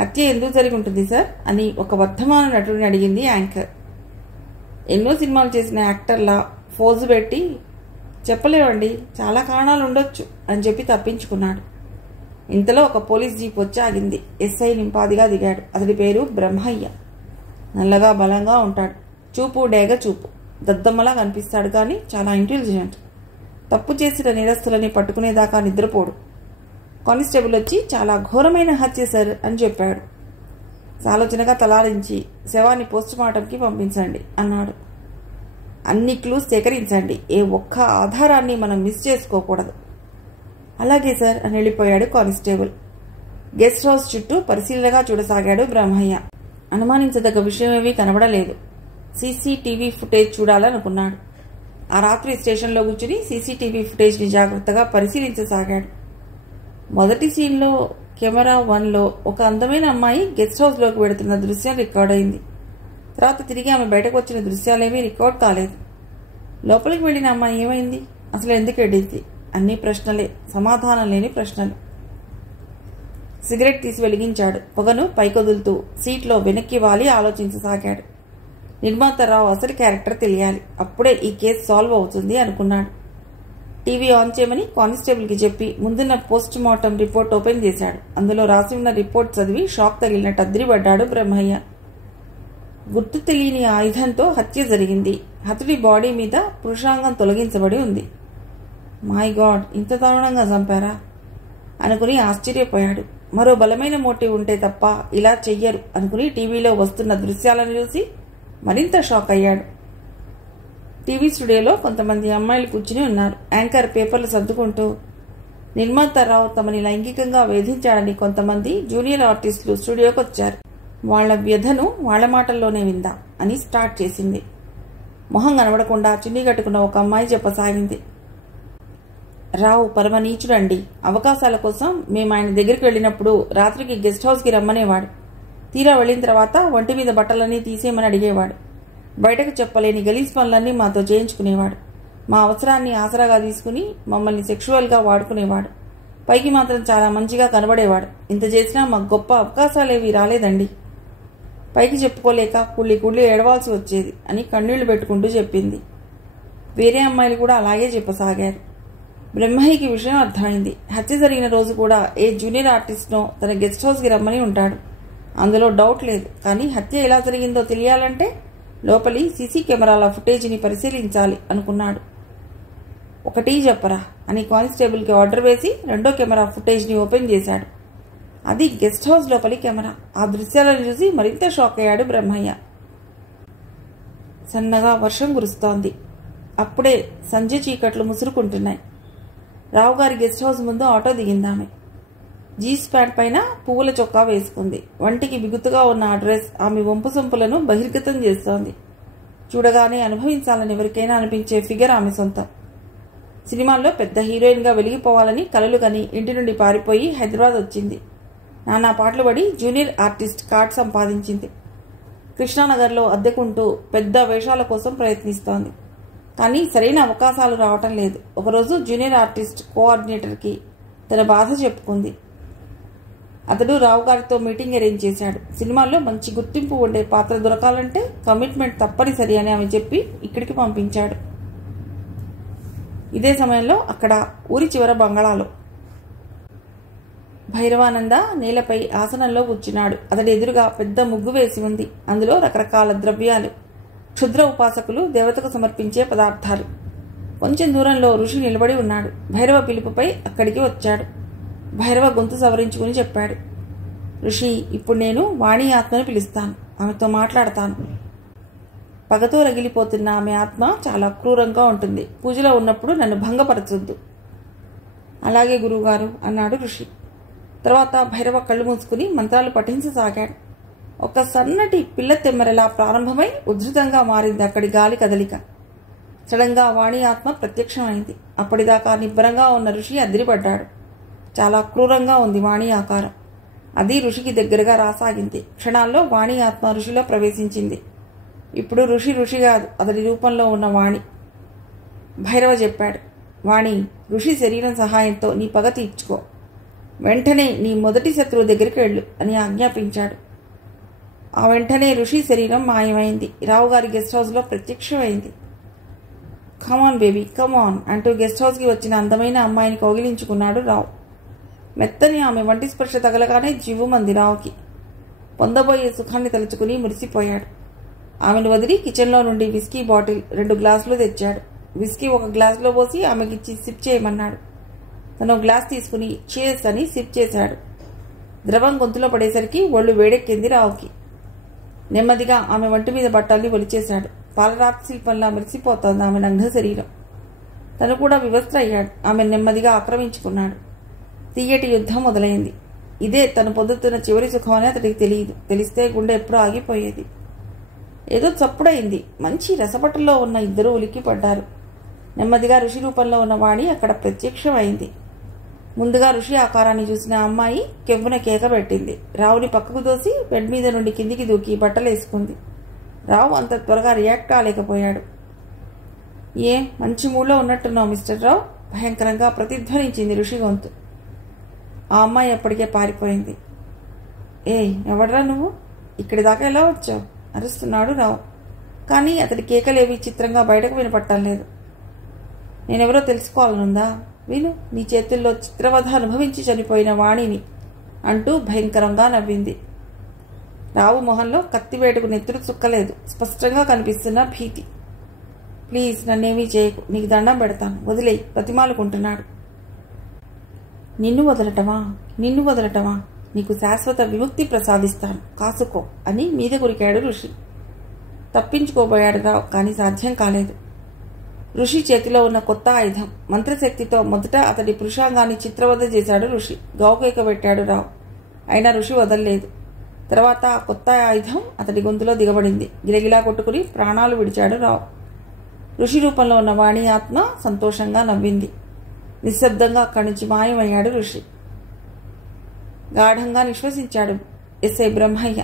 హత్య ఎందుకు జరిగి ఉంటుంది సార్ అని ఒక వర్ధమాన నటుడిని అడిగింది యాంకర్. ఎన్నో సినిమాలు చేసిన యాక్టర్లా ఫోజు పెట్టి చెప్పలేవండి, చాలా కారణాలు ఉండొచ్చు అని చెప్పి తప్పించుకున్నాడు. ఇంతలో ఒక పోలీస్ జీప్ వచ్చి ఆగింది. ఎస్ఐ నింపాదిగా దిగాడు. అతడి పేరు బ్రహ్మయ్య. నల్లగా బలంగా ఉంటాడు. చూపు డేగ చూపు. దద్దమ్మలా కనిపిస్తాడు. కానీ చాలా ఇంటెలిజెంట్. తప్పు చేసిన నేరస్తులని పట్టుకునేదాకా నిద్రపోడు. కానిస్టేబుల్ వచ్చి చాలా ఘోరమైన హత్య సార్ అని చెప్పాడు. సాలోచనగా తలారించి శవాన్ని పోస్టుమార్టంకి పంపించండి అన్నాడు. అన్ని క్లూస్ సేకరించండి. ఏ ఒక్క ఆధారాన్ని మనం మిస్ చేసుకోకూడదు. అలాగే సార్ అని వెళ్ళిపోయాడు కానిస్టేబుల్. గెస్ట్ హౌస్ చుట్టూ పరిశీలనగా చూడసాగాడు బ్రహ్మయ్య. అనుమానించదగ్గ విషయమేమీ కనబడలేదు. సీసీటీవీ ఫుటేజ్ చూడాలనుకున్నాడు. ఆ రాత్రి స్టేషన్లో కూర్చుని సీసీటీవీ ఫుటేజ్ని జాగ్రత్తగా పరిశీలించసాగాడు. మొదటి సీన్లో కెమెరా 1లో ఒక అందమైన అమ్మాయి గెస్ట్ హౌస్లోకి వెడుతున్న దృశ్యం రికార్డ్ అయింది. తర్వాత తిరిగి ఆమె బయటకు వచ్చిన దృశ్యాలేమీ రికార్డ్ కాలేదు. లోపలికి వెళ్లిన అమ్మాయి ఏమైంది? అసలు ఎందుకు వెళ్ళింది? అన్ని ప్రశ్నలే, సమాధానం లేని ప్రశ్నలు. సిగరెట్ తీసి వెలిగించాడు. పొగను పైకొదులుతూ సీట్లో వెనక్కి వాలి ఆలోచించసాగాడు. నిర్మాత రావు అసలు క్యారెక్టర్ తెలియాలి. అప్పుడే ఈ కేసు సాల్వ్ అవుతుంది అనుకున్నాడు. టీవీ ఆన్ చేయమని కానిస్టేబుల్కి చెప్పి ముందున్న పోస్ట్ మార్టం రిపోర్ట్ ఓపెన్ చేశాడు. అందులో రాసి ఉన్న రిపోర్ట్ చదివి షాక్ తగిలినట్టు అద్రిపడ్డాడు బ్రహ్మయ్య. గుర్తు తెలియని ఆయుధంతో హత్య జరిగింది. హతుడి బాడీ మీద పురుషాంగం తొలగించబడి ఉంది. మై గాడ్, ఇంత దారుణంగా చంపారా అనుకుని ఆశ్చర్యపోయాడు. మరో బలమైన మోటివ్ ఉంటే తప్ప ఇలా చెయ్యరు అనుకుని టీవీలో వస్తున్న దృశ్యాలను చూసి మరింత షాక్ అయ్యాడు. టీవీ స్టూడియోలో కొంతమంది అమ్మాయిలు కూర్చుని ఉన్నారు. యాంకర్ పేపర్లు సర్దుకుంటూ, నిర్మాతారావు తమని లైంగికంగా వేధించాడని కొంతమంది జూనియర్ ఆర్టిస్టులు స్టూడియోకి వచ్చారు. వాళ్ల వ్యధను వాళ్ల మాటల్లోనే విందా అని స్టార్ట్ చేసింది. మొహం కనబడకుండా చున్నీ కట్టుకున్న ఒక అమ్మాయి చెప్పసాగింది. రావు పరమ నీచుడండి. అవకాశాల కోసం మేము ఆయన దగ్గరికి వెళ్ళినప్పుడు రాత్రికి గెస్ట్ హౌస్కి రమ్మనేవాడు. తీరా వెళ్ళిన తర్వాత ఒంటి మీద బట్టలన్నీ తీసేయమని అడిగేవాడు. బయటకు చెప్పలేని గలీజ్ పనులన్నీ మాతో చేయించుకునేవాడు. మా అవసరాన్ని ఆసరాగా తీసుకుని మమ్మల్ని సెక్షువల్గా వాడుకునేవాడు. పైకి మాత్రం చాలా మంచిగా కనబడేవాడు. ఇంత చేసినా మాకు గొప్ప అవకాశాలేవి రాలేదండి. పైకి చెప్పుకోలేక కుళ్ళి ఏడవాల్సి వచ్చేది అని కన్నీళ్లు పెట్టుకుంటూ చెప్పింది. వేరే అమ్మాయిలు కూడా అలాగే చెప్పసాగారు. బ్రహ్మయ్యకి విషయం అర్థమైంది. హత్య జరిగిన రోజు కూడా ఏ జూనియర్ ఆర్టిస్ట్నో తన గెస్ట్ హౌస్కి రమ్మని ఉంటాడు. అందులో డౌట్ లేదు. కానీ హత్య ఎలా జరిగిందో తెలియాలంటే లోపలి సీసీ కెమెరాల ఫుటేజీని పరిశీలించాలి అనుకున్నాడు. ఒకటి చెప్పరా అని కానిస్టేబుల్కి ఆర్డర్ వేసి రెండో కెమెరా ఫుటేజ్ని ఓపెన్ చేశాడు. అది గెస్ట్ హౌస్ లోపలి కెమెరా. ఆ దృశ్యాలను చూసి మరింత షాక్ అయ్యాడు బ్రహ్మయ్య. సన్నగా వర్షం కురుస్తోంది. అప్పుడే సంజయ్ చీకట్లు ముసురుకుంటున్నాయి. రావు గారి గెస్ట్ హౌస్ ముందు ఆటో దిగిందామె. జీన్స్ ప్యాంట్ పైన పువ్వుల చొక్కా వేసుకుంది. వంటికి బిగుతుగా ఉన్న ఆ డ్రెస్ ఆమె వంపు సొంపులను బహిర్గతం చేస్తోంది. చూడగానే అనుభవించాలని ఎవరికైనా అనిపించే ఫిగర్ ఆమె సొంతం. సినిమాల్లో పెద్ద హీరోయిన్గా వెలిగిపోవాలని కలలు కని ఇంటి నుండి పారిపోయి హైదరాబాద్ వచ్చింది. నానా పాటలు పడి జూనియర్ ఆర్టిస్ట్ కార్డ్ సంపాదించింది. కృష్ణానగర్లో అద్దెకుంటూ పెద్ద వేషాల కోసం ప్రయత్నిస్తోంది. కానీ సరైన అవకాశాలు రావటం లేదు. ఒకరోజు జూనియర్ ఆర్టిస్ట్ కోఆర్డినేటర్కి తన బాధ చెప్పుకుంది. అతడు రావు గారితో మీటింగ్ అరేంజ్ చేశాడు. సినిమాల్లో మంచి గుర్తింపు ఉండే పాత్ర దొరకాలంటే కమిట్మెంట్ తప్పనిసరి అని ఆమె చెప్పి ఇక్కడికి పంపించాడు. ఇదే సమయంలో అక్కడ ఊరి చివర బంగళాలో భైరవానంద నేలపై ఆసనంలో కూర్చున్నాడు. అతడి ఎదురుగా పెద్ద ముగ్గు వేసి ఉంది. అందులో రకరకాల ద్రవ్యాలు, క్షుద్ర ఉపాసకులు దేవతకు సమర్పించే పదార్థాలు. కొంచెం దూరంలో ఋషి నిలబడి ఉన్నాడు. భైరవ పిలుపుపై అక్కడికి వచ్చాడు. భైరవ గొంతు సవరించుకుని చెప్పాడు. ఋషి, ఇప్పుడు నేను వాణి ఆత్మను పిలుస్తాను. ఆమెతో మాట్లాడతాను. పగతో రగిలిపోతున్న ఆమె ఆత్మ చాలా క్రూరంగా ఉంటుంది. పూజలో ఉన్నప్పుడు నన్ను భంగపరచొద్దు. అలాగే గురువుగారు అన్నాడు ఋషి. తర్వాత భైరవ కళ్ళు మూసుకుని మంత్రాలు పఠించసాగాడు. ఒక సన్నటి పిల్ల తెమ్మెరలా ప్రారంభమై ఉధృతంగా మారింది అక్కడి గాలి కదలిక. సడన్గా వాణి ఆత్మ ప్రత్యక్షమైంది. అప్పటిదాకా నిబ్బరంగా ఉన్న ఋషి అదిరిపడ్డాడు. చాలా క్రూరంగా ఉంది వాణి ఆకారం. అది ఋషికి దగ్గరగా రాసాగింది. క్షణాల్లో వాణి ఆత్మ ఋషిలో ప్రవేశించింది. ఇప్పుడు ఋషి కాదు, అతడి రూపంలో ఉన్న వాణి. భైరవ చెప్పాడు. వాణి, ఋషి శరీరం సహాయంతో నీ పగ తీర్చుకో. వెంటనే నీ మొదటి శత్రువు దగ్గరికి వెళ్ళు అని ఆజ్ఞాపించాడు. ఆ వెంటనే ఋషి శరీరం మాయమైంది. రావు గారి గెస్ట్ హౌస్లో ప్రత్యక్షమైంది. కమాన్ బేబీ కమాన్ అంటూ గెస్ట్ హౌస్కి వచ్చిన అందమైన అమ్మాయిని కౌగిలించుకున్నాడు రావు. మెత్తని ఆమె వంటి స్పర్శ తగలగానే జీవుమంది రావుకి. పొందబోయే సుఖాన్ని తలుచుకుని మురిసిపోయాడు. ఆమెను వదిలి కిచెన్లో నుండి విస్కీ బాటిల్ 2 గ్లాసులు తెచ్చాడు. విస్కీ ఒక గ్లాసులో పోసి ఆమెకిచ్చి సిప్ చేయమన్నాడు. తను గ్లాస్ తీసుకుని చేర్స్ అని సిప్ చేశాడు. ద్రవం గొంతులో పడేసరికి ఒళ్ళు వేడెక్కింది రావుకి. నెమ్మదిగా ఆమె వంటి మీద బట్టల్ని ఒలిచేశాడు. పాలరాతి శిల్పంలా మెరిసిపోతోంది ఆమె నగ్న శరీరం. తను కూడా వివస్త్ర అయ్యాడు. ఆమె నెమ్మదిగా ఆక్రమించుకున్నాడు. తీయటి యుద్ధం మొదలైంది. ఇదే తను పొందుతున్న చివరి సుఖం అని అతడికి తెలియదు. తెలిస్తే గుండె ఎప్పుడూ ఆగిపోయేది. ఏదో చప్పుడైంది. మంచి రసపటల్లో ఉన్న ఇద్దరూ ఉలిక్కిపడ్డారు. నెమ్మదిగా ఋషి రూపంలో ఉన్న వాణి అక్కడ ప్రత్యక్షమైంది. ముందుగా ఋషి ఆకారాన్ని చూసిన అమ్మాయి కెవ్వున కేక పెట్టింది. రావుని పక్కకు దోసి బెడ్ మీద నుండి కిందికి దూకి బట్టలేసుకుంది. రావు అంత త్వరగా రియాక్ట్ కాలేకపోయాడు. మంచి మూడ్లో ఉన్నట్టున్నావు మిస్టర్ రావు, భయంకరంగా ప్రతిధ్వనించింది ఋషి గొంతు. ఆ అమ్మాయి అప్పటికే పారిపోయింది. ఎవడ్రా నువ్వు, ఇక్కడి దాకా ఎలా వచ్చావు అరుస్తున్నాడు రావు. కానీ అతడి కేకలేవి చిత్రంగా బయటకు వినపట్టం లేదు. నేనెవరో తెలుసుకోవాలనుందా? విను, నీ చేతుల్లో చిత్రవధ అనుభవించి చనిపోయిన వాణిని అంటూ భయంకరంగా నవ్వింది. రావు మొహంలో కత్తివేటుకు నెత్తురు చుక్కలేదు. స్పష్టంగా కనిపిస్తున్న భీతి. ప్లీజ్ నన్నేమీ చేయకు, నీకు దండం పెడతాను, వదిలేయి ప్రతిమాలుకుంటున్నాడు. నిన్ను వదలటమా, నీకు శాశ్వత విముక్తి ప్రసాదిస్తాను, కాసుకో అని మీద కురికాడు ఋషి. తప్పించుకోబోయాడు రావు, కానీ సాధ్యం కాలేదు. ఋషి చేతిలో ఉన్న కొత్త ఆయుధం మంత్రశక్తితో మొదట అతడి పురుషాంగాన్ని చిత్రవధ చేశాడు ఋషి. గౌకేక పెట్టాడు రావు, అయినా ఋషి వదల్లేదు. తర్వాత ఆ కొత్త ఆయుధం అతడి గొంతులో దిగబడింది. గిలగిలా కొట్టుకుని ప్రాణాలు విడిచాడు రావు. ఋషి రూపంలో ఉన్న వాణి ఆత్మ సంతోషంగా నవ్వింది. నిశ్శబ్దంగా అక్కడి నుంచి మాయమయ్యాడు ఋషి. గాఢంగా నిశ్వసించాడు ఎస్ఐ బ్రహ్మయ్య.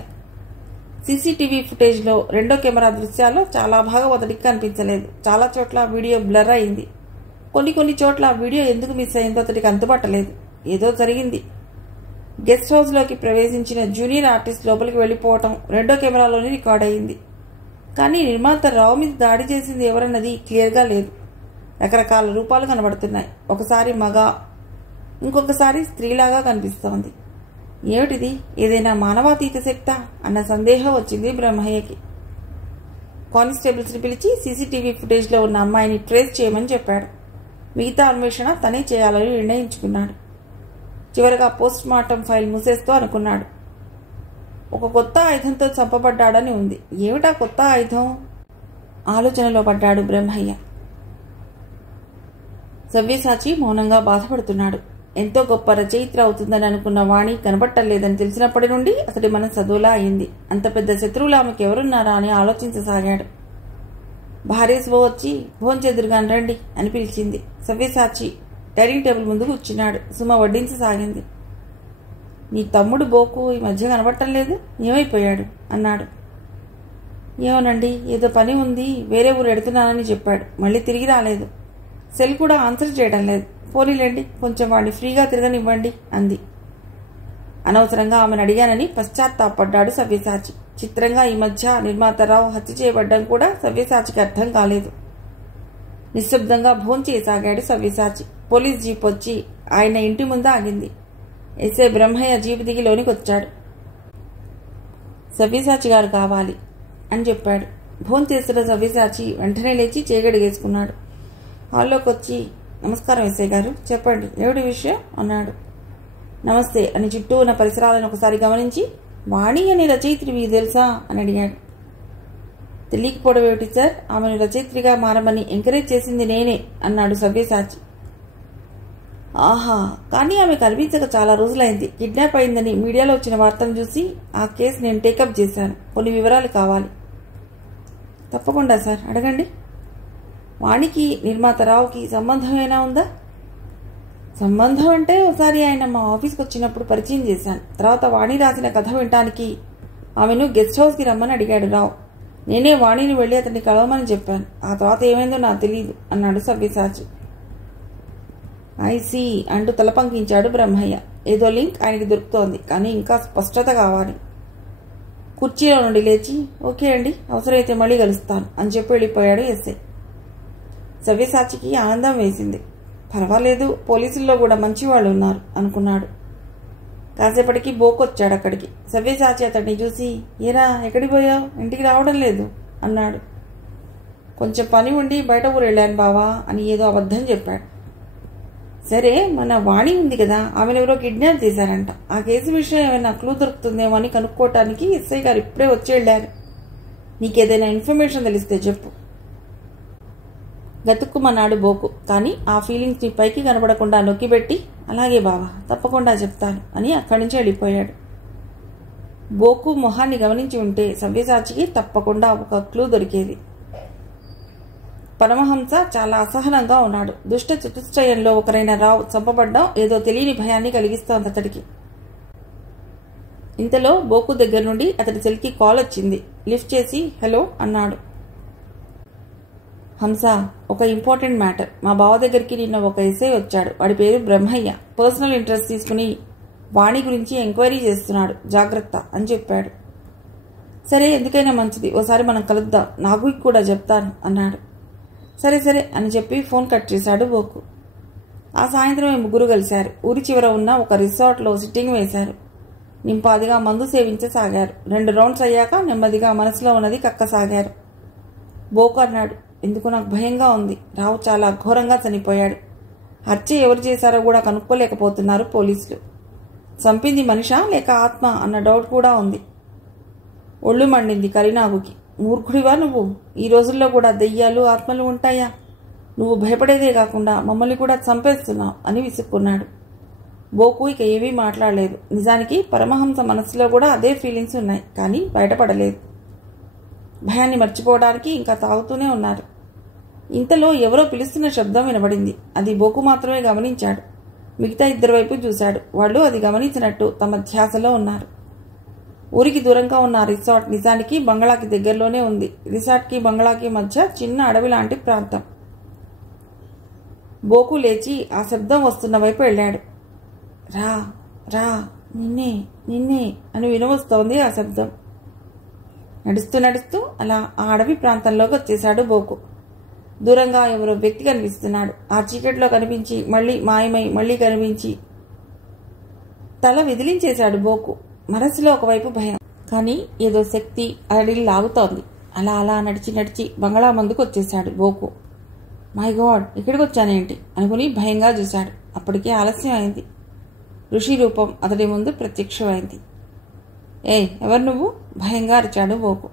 సీసీటీవీ ఫుటేజ్లో రెండో కెమెరా దృశ్యాల్లో చాలా భాగం అతడికి కనిపించలేదు. చాలా చోట్ల వీడియో బ్లర్ అయింది. కొన్ని చోట్ల వీడియో ఎందుకు మిస్ అయిందో అతడికి అంతుపట్టలేదు. ఏదో జరిగింది. గెస్ట్ హౌస్లోకి ప్రవేశించిన జూనియర్ ఆర్టిస్ట్ లోపలికి వెళ్ళిపోవటం రెండో కెమెరాలోనే రికార్డ్ అయింది. కానీ నిర్మాత రావు మీద దాడి చేసింది ఎవరన్నది క్లియర్గా లేదు. రకరకాల రూపాలు కనబడుతున్నాయి. ఒకసారి మగ, ఇంకొకసారి స్త్రీలాగా కనిపిస్తోంది. ఏమిటిది, ఏదైనా మానవాతీత శక్తా అన్న సందేహం వచ్చింది బ్రహ్మయ్యకి. కానిస్టేబుల్స్ని పిలిచి సీసీటీవీ ఫుటేజ్లో ఉన్న అమ్మాయిని ట్రేస్ చేయమని చెప్పాడు. మిగతా అన్వేషణ తనే చేయాలని నిర్ణయించుకున్నాడు. చివరగా పోస్ట్ మార్టం ఫైల్ మూసేస్తూ అనుకున్నాడు. ఒక కొత్త ఆయుధంతో చంపబడ్డాడని ఉంది. ఏమిటా కొత్త ఆయుధం? ఆలోచనలో పడ్డాడు బ్రహ్మయ్య. సవ్యసాచి మౌనంగా బాధపడుతున్నాడు. ఎంతో గొప్ప రచయిత్ర అవుతుందని అనుకున్న వాణి కనబట్టలేదని తెలిసినప్పటి నుండి అతడి మనసు అదోలా అయింది. అంత పెద్ద శత్రువులు ఆమెకు ఎవరున్నారా అని ఆలోచించసాగాడు. భార్యస్వో వచ్చి భోంచెదురుగాని రండి అని పిలిచింది. సవ్యసాచి డైనింగ్ టేబుల్ ముందు కూర్చున్నాడు. సుమ వడ్డించసాగింది. నీ తమ్ముడు బోకు ఈ మధ్య కనబట్టం లేదు, ఏమైపోయాడు అన్నాడు. ఏమోనండి, ఏదో పని ఉంది, వేరే ఊరు ఎడుతున్నానని చెప్పాడు. మళ్ళీ తిరిగి రాలేదు. సెల్ కూడా ఆన్సర్ చేయడం లేదు. పోనీలేండి, కొంచెం వాడిని ఫ్రీగా తిరగనివ్వండి అంది. అనవసరంగా ఆమెను అడిగానని పశ్చాత్తాపడ్డాడు సవ్యసాచి. చిత్రంగా ఈ మధ్య నిర్మాతరావు హత్య చేయబడ్డం కూడా సవ్యసాచికి అర్థం కాలేదు. నిశ్శబ్దంగా భోంచేసాగాడు సవ్యసాచి. పోలీస్ జీప్ వచ్చి ఆయన ఇంటి ముందు ఆగింది. ఎస్ఐ బ్రహ్మయ్య జీపు దిగి లోనికి వచ్చాడు. సవ్యసాచి గారు కావాలి అని చెప్పాడు. భోంచేస్తున్న సవ్యసాచి వెంటనే లేచి చేయగడిగేసుకున్నాడు. హాల్లోకి వచ్చి, నమస్కారం ఎస్ఐ గారు, చెప్పండి ఏమిటి విషయం అన్నాడు. నమస్తే అని చుట్టూ ఉన్న పరిసరాలను ఒకసారి గమనించి, వాణి అనే రచయిత్రి మీకు తెలుసా అని అడిగాడు. తెలియకపోవడం ఏమిటి సార్, ఆమెను రచయిత్రిగా మారమని ఎంకరేజ్ చేసింది నేనే అన్నాడు సవ్యసాచి. ఆహా, కానీ ఆమె కనిపించక చాలా రోజులైంది. కిడ్నాప్ అయిందని మీడియాలో వచ్చిన వార్తను చూసి ఆ కేసు నేను టేకప్ చేశాను. కొన్ని వివరాలు కావాలి. తప్పకుండా సార్, అడగండి. వాణికి నిర్మాతరావుకి సంబంధం ఏమైనా ఉందా? సంబంధం అంటే ఒకసారి ఆయన మా ఆఫీస్కి వచ్చినప్పుడు పరిచయం చేశాను. తర్వాత వాణి రాసిన కథ వినటానికి ఆమెను గెస్ట్ హౌస్కి రమ్మని అడిగాడు రావు. నేనే వాణిని వెళ్ళి అతన్ని కలవమని చెప్పాను. ఆ తర్వాత ఏమైందో నాకు తెలియదు అన్నాడు సవ్యసాచి. ఐసీ అంటూ తలపంకించాడు బ్రహ్మయ్య. ఏదో లింక్ ఆయనకి దొరుకుతోంది, కానీ ఇంకా స్పష్టత కావాలి. కుర్చీలో నుండి లేచి, ఓకే అండి, అవసరమైతే మళ్ళీ కలుస్తాను అని చెప్పి వెళ్ళిపోయాడు ఎస్ఐ. సవ్యసాచికి ఆనందం వేసింది. పర్వాలేదు, పోలీసుల్లో కూడా మంచి వాళ్ళు ఉన్నారు అనుకున్నాడు. కాసేపటికి బోకొచ్చాడు అక్కడికి. సవ్యసాచి అతడిని చూసి, ఏరా ఎక్కడికి పోయావు, ఇంటికి రావడం లేదు అన్నాడు. కొంచెం పని ఉండి బయట ఊరు వెళ్ళాను బావా అని ఏదో అబద్ధం చెప్పాడు. సరే, మన వాణి ఉంది కదా, ఆమెను ఎవరో కిడ్నాప్ చేశారంట. ఆ కేసు విషయం ఏమైనా క్లూ దొరుకుతుందేమో అని కనుక్కోవటానికి ఎస్ఐ గారు ఇప్పుడే వచ్చి వెళ్ళారు. నీకేదైనా ఇన్ఫర్మేషన్ తెలిస్తే చెప్పు. గతుక్కుమన్నాడు బోకు. కానీ ఆ ఫీలింగ్స్ ని పైకి కనబడకుండా నొక్కిపెట్టి, అలాగే బావా, తప్పకుండా చెప్తాను అని అక్కడి నుంచి వెళ్ళిపోయాడు. బోకు మొహాన్ని గమనించి ఉంటే సవ్యసాచికి తప్పకుండా ఒక క్లూ దొరికేది. పరమహంస చాలా అసహనంగా ఉన్నాడు. దుష్ట చతుష్టయంలో ఒకరైన రావు చంపబడ్డం ఏదో తెలియని భయాన్ని కలిగిస్తోంది అతడికి. ఇంతలో బోకు దగ్గర నుండి అతడి సెల్కి కాల్ వచ్చింది. లిఫ్ట్ చేసి హలో అన్నాడు. హంస, ఒక ఇంపార్టెంట్ మ్యాటర్. మా బావ దగ్గరికి నిన్న ఒక ఎస్ఐ వచ్చాడు. వాడి పేరు బ్రహ్మయ్య. పర్సనల్ ఇంట్రెస్ట్ తీసుకుని వాణి గురించి ఎంక్వైరీ చేస్తున్నాడు, జాగ్రత్త అని చెప్పాడు. సరే, ఎందుకైనా మంచిది, ఓసారి మనం కలుద్దాం, నాకు కూడా చెప్తాను అన్నాడు. సరే సరే అని చెప్పి ఫోన్ కట్ చేశాడు బోకు. ఆ సాయంత్రం ముగ్గురు కలిశారు. ఊరి చివర ఉన్న ఒక రిసార్ట్లో సిట్టింగ్ వేశారు. నింపాదిగా మందు సేవించసాగారు. 2 రౌండ్స్ అయ్యాక నెమ్మదిగా మనసులో ఉన్నది కక్కసాగారు. బోకు అన్నాడు, ఎందుకో నాకు భయంగా ఉంది. రావు చాలా ఘోరంగా చనిపోయాడు. హత్య ఎవరు చేశారో కూడా కనుక్కోలేకపోతున్నారు పోలీసులు. చంపింది మనిషా లేక ఆత్మ అన్న డౌట్ కూడా ఉంది. ఒళ్ళు మండింది కరీనాగుకి. మూర్ఖుడివా నువ్వు? ఈ రోజుల్లో కూడా దెయ్యాలు ఆత్మలు ఉంటాయా? నువ్వు భయపడేదే కాకుండా మమ్మల్ని కూడా చంపేస్తున్నావు అని విసుక్కున్నాడు. బోకు ఇక ఏమీ మాట్లాడలేదు. నిజానికి పరమహంస మనసులో కూడా అదే ఫీలింగ్స్ ఉన్నాయి, కానీ బయటపడలేదు. భయాన్ని మర్చిపోవడానికి ఇంకా తాగుతూనే ఉన్నారు. ఇంతలో ఎవరో పిలుస్తున్న శబ్దం వినబడింది. అది బోకు మాత్రమే గమనించాడు. మిగతా ఇద్దరు వైపు చూశాడు. వాళ్ళు అది గమనించినట్టు తమ ధ్యాసలో ఉన్నారు. ఊరికి దూరంగా ఉన్న రిసార్ట్ నిజానికి బంగ్లాకి దగ్గరలోనే ఉంది. రిసార్ట్కి బంగ్లాకి మధ్య చిన్న అడవి లాంటి ప్రాంతం. బోకు లేచి ఆ శబ్దం వస్తున్న వైపు వెళ్ళాడు. రా రా నిన్నే నిన్నే అని వినవస్తోంది ఆ శబ్దం. నడుస్తూ నడుస్తూ అలా ఆ అడవి ప్రాంతంలోకి వచ్చేశాడు బోకు. దూరంగా ఎవరో వ్యక్తి కనిపిస్తున్నాడు. ఆ చీకట్లో కనిపించి మళ్ళీ మాయమై మళ్ళీ కనిపించి తల విదిలించేశాడు బోకు. మనసులో ఒకవైపు భయం, కానీ ఏదో శక్తి అడవిని లాగుతోంది. అలా అలా నడిచి నడిచి బంగ్లా ముందుకు వచ్చేశాడు బోకు. మై గాడ్, ఇక్కడికి వచ్చానేంటి అనుకుని భయంగా చూశాడు. అప్పటికే ఆలస్యం అయింది. ఋషి రూపం అతడి ముందు ప్రత్యక్షమైంది. ఎవరు నువ్వు? భయంగా అరిచాడు బోకు.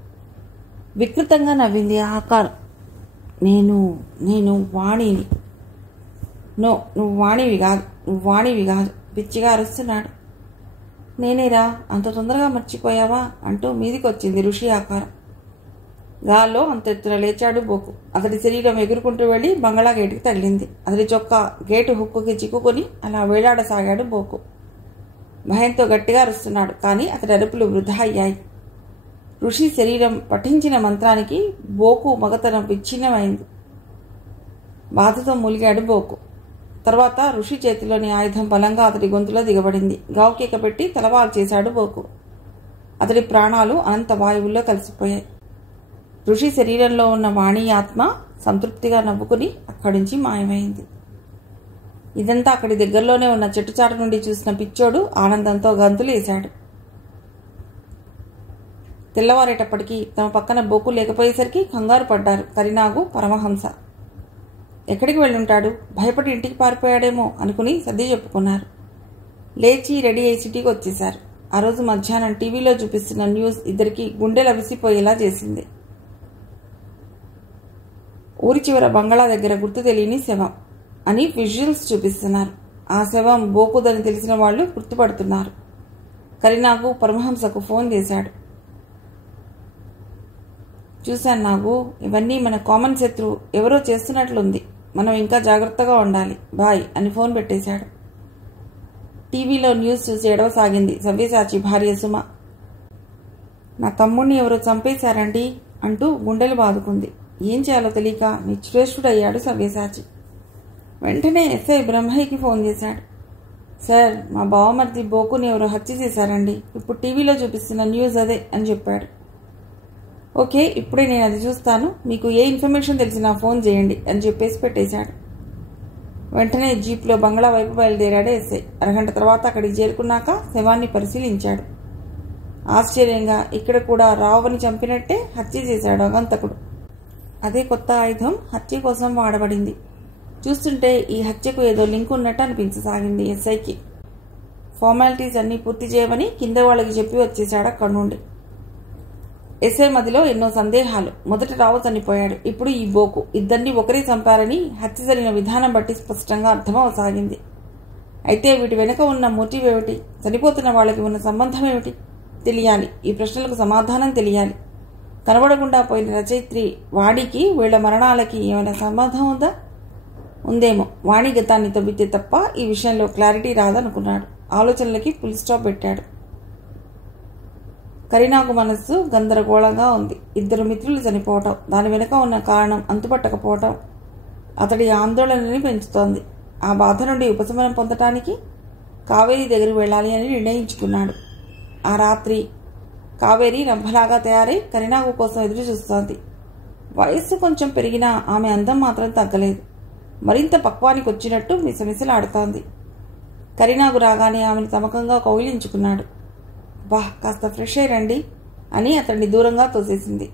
వికృతంగా నవ్వింది ఆకారం. నేను వాణిని. నో, నువ్వు వాణివి కాదు పిచ్చిగా అరుస్తున్నాడు. నేనేరా, అంత తొందరగా మర్చిపోయావా అంటూ మీదికి వచ్చింది ఋషి ఆకారం. గాల్లో అంత ఎత్తున లేచాడు బోకు. అతడి శరీరం ఎగురుకుంటూ వెళ్లి బంగ్లా గేటుకి తగిలింది. అతడి చొక్కా గేటు హుక్కుకి చిక్కుకొని అలా వేలాడసాగాడు బోకు. భయంతో గట్టిగా అరుస్తున్నాడు, కానీ అతడి అరుపులు వృధా అయ్యాయి. ఋషి శరీరం పఠించిన మంత్రానికి బోకు మగతనం విచ్ఛిన్నమైంది. బాధతో మూలిగాడు బోకు. తర్వాత ఋషి చేతిలోని ఆయుధం బలంగా అతడి గొంతులో దిగబడింది. గావుకేక పెట్టి తలవాలు చేశాడు బోకు. అతడి ప్రాణాలు అనంత వాయువుల్లో కలిసిపోయాయి. ఋషి శరీరంలో ఉన్న వాణి ఆత్మ సంతృప్తిగా నవ్వుకుని అక్కడి నుంచి మాయమైంది. ఇదంతా అక్కడి దగ్గరలోనే ఉన్న చెట్టుచాటు నుండి చూసిన పిచ్చోడు ఆనందంతో గంతులేశాడు. తెల్లవారేటప్పటికీ తమ పక్కన బోకు లేకపోయేసరికి కంగారు పడ్డారు కరీనాగు, పరమహంస. ఎక్కడికి వెళ్ళుంటాడు? భయపడి ఇంటికి పారిపోయాడేమో అనుకుని సర్ది చెప్పుకున్నారు. లేచి రెడీ అయి సిటీకి వచ్చేశారు. ఆ రోజు మధ్యాహ్నం టీవీలో చూపిస్తున్న న్యూస్ ఇద్దరికి గుండెలు అవిసిపోయేలా చేసింది. ఊరి చివర బంగ్లా దగ్గర గుర్తు తెలియని శవం అని విజువల్స్ చూపిస్తున్నారు. ఆ శవం బోకుదని తెలిసిన వాళ్ళు గుర్తుపడుతున్నారు. కరీనాగు పరమహంసకు ఫోన్ చేశాడు. చూశాను నాగు, ఇవన్నీ మన కామన్ శత్రువు ఎవరో చేస్తున్నట్లుంది. మనం ఇంకా జాగ్రత్తగా ఉండాలి. బాయ్ అని ఫోన్ పెట్టేశాడు. టీవీలో న్యూస్ చూసి ఎడవసాగింది సవ్యసాచి భార్య సుమ. నా తమ్ముణ్ణి ఎవరో చంపేశారండి అంటూ గుండెలు బాదుకుంది. ఏం చేయాలో తెలియక నిశ్చేష్టుడయ్యాడు సవ్యసాచి. వెంటనే ఎస్ఐ బ్రహ్మయ్యకి ఫోన్ చేశాడు. సార్, మా బావమర్ది బోకుని ఎవరో హత్య చేశారండి. ఇప్పుడు టీవీలో చూపిస్తున్న న్యూస్ అదే అని చెప్పాడు. ఓకే, ఇప్పుడే నేను అది చూస్తాను. మీకు ఏ ఇన్ఫర్మేషన్ తెలిసినా ఫోన్ చేయండి అని చెప్పేసి పెట్టేశాడు. వెంటనే జీప్లో బంగ్లా వైపు బయలుదేరాడు ఎస్ఐ. అరగంట తర్వాత అక్కడికి చేరుకున్నాక శవాన్ని పరిశీలించాడు. ఆశ్చర్యంగా ఇక్కడ కూడా రావుని చంపినట్టే హత్య చేశాడు అగంతకుడు. అదే కొత్త ఆయుధం హత్య కోసం వాడబడింది. చూస్తుంటే ఈ హత్యకు ఏదో లింక్ ఉన్నట్టు అనిపించసాగింది ఎస్ఐకి. ఫార్మాలిటీస్ అన్నీ పూర్తి చేయమని కింద వాళ్ళకి చెప్పి వచ్చేశాడు అక్కడి నుండి. ఎస్ఐ మదిలో ఎన్నో సందేహాలు. మొదట రావు చనిపోయాడు, ఇప్పుడు ఈ బోకు. ఇద్దరిని ఒకరే చంపారని హత్య జరిగిన విధానం బట్టి స్పష్టంగా అర్థమవసాగింది. అయితే వీటి వెనుక ఉన్న మోటివ్ ఏమిటి? చనిపోతున్న వాళ్ళకి ఉన్న సంబంధం ఏమిటి? తెలియాలి. ఈ ప్రశ్నలకు సమాధానం తెలియాలి. కనబడకుండా పోయిన రచయిత్రి వాణికి వీళ్ల మరణాలకి ఏమైనా సంబంధం ఉందా? ఉందేమో. వాణి గతాన్ని తవ్వితే తప్ప ఈ విషయంలో క్లారిటీ రాదనుకున్నాడు. ఆలోచనలకి ఫుల్ స్టాప్ పెట్టాడు. కరీనాకు మనస్సు గందరగోళంగా ఉంది. ఇద్దరు మిత్రులు చనిపోవటం, దాని వెనుక ఉన్న కారణం అంతుపట్టకపోవటం అతడి ఆందోళనని పెంచుతోంది. ఆ బాధ నుండి ఉపశమనం పొందటానికి కావేరి దగ్గరికి వెళ్ళాలి అని నిర్ణయించుకున్నాడు. ఆ రాత్రి కావేరి రంభలాగా తయారై కరీనాకు కోసం ఎదురు చూస్తోంది. వయస్సు కొంచెం పెరిగినా ఆమె అందం మాత్రం తగ్గలేదు. మరింత పక్వానికి వచ్చినట్టు మిసమిసలాడుతోంది. కరీనాకు రాగానే ఆమెను తమకంగా కౌగిలించుకున్నాడు. కాస్త ఫ్రెష్ అయ్యి రండి అని అతన్ని దూరంగా తోసేసింది.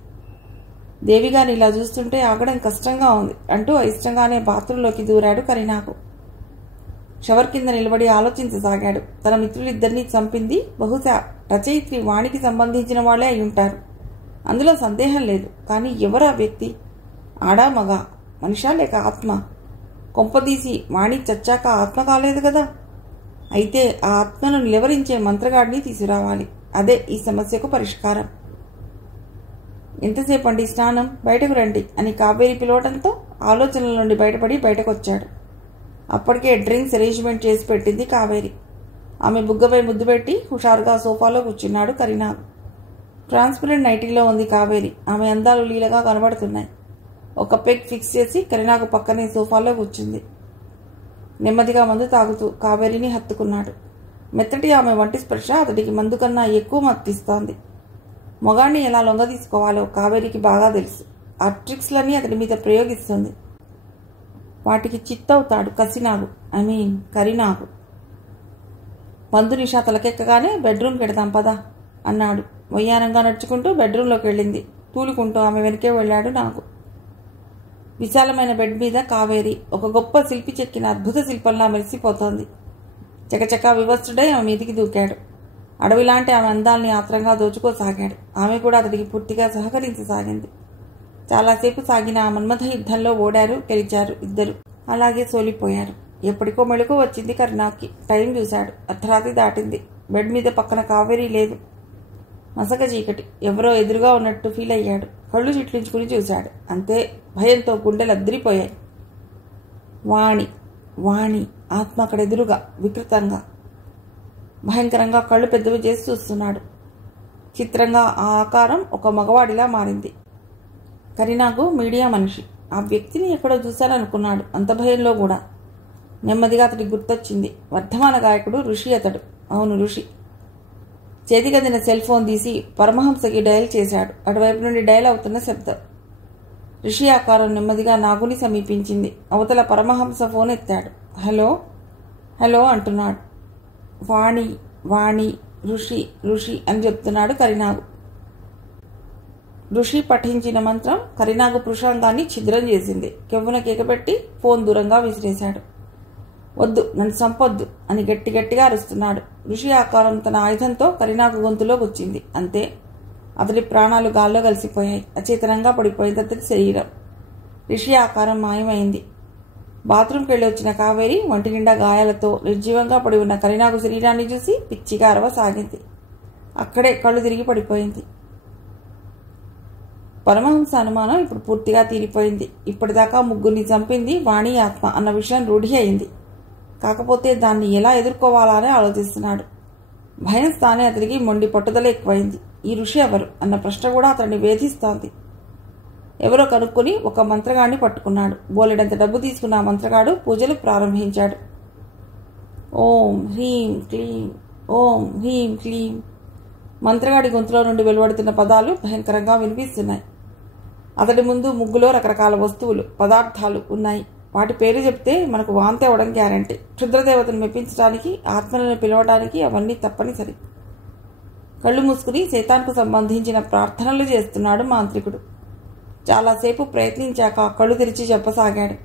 దేవిగారిని ఇలా చూస్తుంటే ఆగడం కష్టంగా ఉంది అంటూ అయిష్టంగానే బాత్రూంలోకి దూరాడు కరీనాకు. షవర్ కింద నిలబడి ఆలోచించసాగాడు. తన మిత్రులిద్దరినీ చంపింది బహుశా రచయిత్రి వాణికి సంబంధించిన వాళ్లే అయి ఉంటారు. అందులో సందేహం లేదు. కానీ ఎవరు ఆ వ్యక్తి? ఆడా మగ? మనిషా లేక ఆత్మ? కొంపదీసి వాణి చచ్చాక ఆత్మ కాలేదు కదా? అయితే ఆ ఆత్మను నిలవరించే మంత్రగాడిని తీసుకురావాలి. అదే ఈ సమస్యకు పరిష్కారం. ఎంతసేపు అండి స్నానం? బయటకు రండి అని కావేరి పిలవడంతో ఆలోచనల నుండి బయటపడి బయటకొచ్చాడు. అప్పటికే డ్రింక్స్ అరేంజ్మెంట్ చేసి పెట్టింది కావేరి. ఆమె బుగ్గపై ముద్దు పెట్టి హుషారుగా సోఫాలో కూర్చున్నాడు కరీనాకు. ట్రాన్స్పరెంట్ నైటీలో ఉంది కావేరి. ఆమె అందాలు లీలగా కనబడుతున్నాయి. ఒక పెగ్ ఫిక్స్ చేసి కరీనాకు పక్కనే సోఫాలో కూర్చుంది. నెమ్మదిగా మందు తాగుతూ కావేరిని హత్తుకున్నాడు. మెత్తటి ఆమె వంటి స్పర్శ అతడికి మందు కన్నా ఎక్కువ మత్తిస్తోంది. మొగాణ్ణి ఎలా లొంగ తీసుకోవాలో కావేరికి బాగా తెలుసు. ఆ ట్రిక్స్లన్నీ అతడి మీద ప్రయోగిస్తుంది. వాటికి చిత్తవుతాడు కసినాగు, కరీనాగు. మందు నిషా తలకెక్కగానే బెడ్రూమ్కి వెడదాం పదా అన్నాడు. వయ్యానంగా నడుచుకుంటూ బెడ్రూంలోకి వెళ్ళింది. తూలుకుంటూ ఆమె వెనకే వెళ్ళాడు నాగు. విశాలమైన బెడ్ మీద కావేరి ఒక గొప్ప శిల్పి చెక్కిన అద్భుత శిల్పంలా మెరిసిపోతోంది. చకచకా వివస్త్రుడై ఆమె మీదికి దూకాడు. అడవిలాంటి ఆమె అందాల్ని ఆత్రంగా దోచుకోసాగాడు. ఆమె కూడా అతడికి పూర్తిగా సహకరించసాగింది. చాలాసేపు సాగిన ఆ మన్మథ యుద్ధంలో ఓడారు, గెలిచారు ఇద్దరు. అలాగే సోలిపోయారు. ఎప్పటికో మెళుకు వచ్చింది కరీనాకి. టైం చూశాడు. అర్ధరాత్రి దాటింది. బెడ్ మీద పక్కన కావేరి లేదు. మసక చీకటి. ఎవరో ఎదురుగా ఉన్నట్టు ఫీల్ అయ్యాడు. కళ్ళు చిట్లించుకుని చూశాడు. అంతే. భయంతో గుండెలు అద్దరిపోయాయి. వాణి వాణి ఆత్మ అక్కడెదురుగా వికృతంగా భయంకరంగా కళ్ళు పెద్దవి చేసి చూస్తున్నాడు. చిత్రంగా ఆ ఆకారం ఒక మగవాడిలా మారింది. కరీనాకు మీడియా మనిషి. ఆ వ్యక్తిని ఎక్కడో చూశాననుకున్నాడు. అంత భయంలో కూడా. నెమ్మదిగా అతడికి గుర్తొచ్చింది. వర్ధమాన గాయకుడు ఋషి అతడు. అవును, ఋషి. చేతికందిన సెల్ ఫోన్ తీసి పరమహంసకి డయల్ చేశాడు. అటువైపు నుండి డయల్ అవుతున్న శబ్దం. ఋషి ఆకారం నెమ్మదిగా నాగుని సమీపించింది. అవతల పరమహంస ఫోన్ ఎత్తాడు. హలో హలో అంటున్నాడు. వాణి వాణి ఋషి ఋషి అని చెప్తున్నాడు కరీనాగు. ఋషి పఠించిన మంత్రం కరీనాగు పురుషాంగాన్ని ఛిద్రం చేసింది. కెవ్వున కేకపెట్టి ఫోన్ దూరంగా విసిరేశాడు. వద్దు, నన్ను చంపొద్దు అని గట్టి గట్టిగా అరుస్తున్నాడు. ఋషి ఆకారం తన ఆయుధంతో కరీనాగు గొంతులో గుచ్చింది. అంతే. అతడి ప్రాణాలు గాల్లో కలిసిపోయాయి. అచేతనంగా పడిపోయింది అతడి శరీరం. ఋషి ఆకారం మాయమైంది. బాత్రూంకి వెళ్ళి వచ్చిన కావేరి ఒంటి నిండా గాయాలతో నిర్జీవంగా పడి ఉన్న కరీనాగు శరీరాన్ని చూసి పిచ్చిగా అరవసాగింది. అక్కడే కళ్ళు తిరిగి పడిపోయింది. పరమహంస అనుమానం ఇప్పుడు పూర్తిగా తీరిపోయింది. ఇప్పటిదాకా ముగ్గురిని చంపింది వాణి ఆత్మ అన్న విషయం రూఢి అయింది. కాకపోతే దాన్ని ఎలా ఎదుర్కోవాలని ఆలోచిస్తున్నాడు. భయం స్థానే అతడికి మొండి పట్టుదల ఎక్కువైంది. ఈ ఋషి ఎవరు అన్న ప్రశ్న కూడా అతన్ని వేధిస్తోంది. ఎవరో కనుక్కొని ఒక మంత్రగాడిని పట్టుకున్నాడు. బోలెడంత డబ్బు తీసుకున్న ఆ మంత్రగాడు పూజలు ప్రారంభించాడు. ఓం హ్రీం క్లీం, ఓం హ్రీం క్లీం. మంత్రగాడి గొంతులో నుండి వెలువడుతున్న పదాలు భయంకరంగా వినిపిస్తున్నాయి. అతడి ముందు ముగ్గులో రకరకాల వస్తువులు, పదార్థాలు ఉన్నాయి. వాటి పేరు చెప్తే మనకు వాంతి అవ్వడం గ్యారంటీ. క్షుద్రదేవతను మెప్పించడానికి, ఆత్మలను పిలవడానికి అవన్నీ తప్పనిసరి. కళ్ళు మూసుకుని శైతాన్కు సంబంధించిన ప్రార్థనలు చేస్తున్నాడు మాంత్రికుడు. చాలాసేపు ప్రయత్నించాక కళ్ళు తెరిచి చెప్పసాగాడు.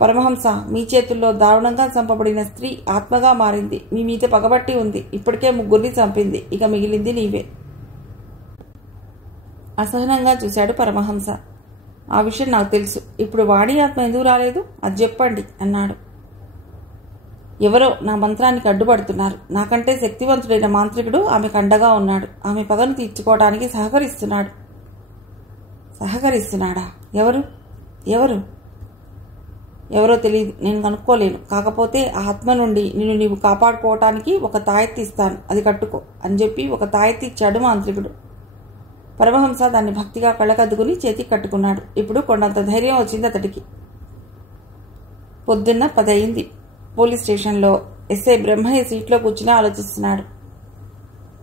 పరమహంస, మీ చేతుల్లో దారుణంగా చంపబడిన స్త్రీ ఆత్మగా మారింది. మీ మీద పగబట్టి ఉంది. ఇప్పటికే ముగ్గురిని చంపింది. ఇక మిగిలింది నీవే. అసహనంగా చూశాడు పరమహంస. ఆ విషయం నాకు తెలుసు. ఇప్పుడు వాణి ఆత్మ ఎందుకు రాలేదు అది చెప్పండి అన్నాడు. ఎవరో నా మంత్రానికి అడ్డుపడుతున్నారు. నాకంటే శక్తివంతుడైన మాంత్రికుడు ఆమెకు అండగా ఉన్నాడు. ఆమె పగను తీర్చుకోవడానికి సహకరిస్తున్నాడు. సహకరిస్తున్నాడా? ఎవరు ఎవరు ఎవరో తెలియదు. నేను కనుక్కోలేను. కాకపోతే ఆ ఆత్మ నుండి నిన్ను నీవు కాపాడుకోవటానికి ఒక తాయెత్తి ఇస్తాను, అది కట్టుకో అని చెప్పి ఒక తాయెత్తి ఇచ్చాడు మాంత్రికుడు. పరమహంస దాన్ని భక్తిగా కళ్ళకద్దుకుని చేతికి కట్టుకున్నాడు. ఇప్పుడు కొండంత ధైర్యం వచ్చింది అతడికి. పొద్దున్న 10 అయింది. పోలీస్ స్టేషన్లో ఎస్ఐ బ్రహ్మయ్య సీట్లో కూర్చుని ఆలోచిస్తున్నాడు.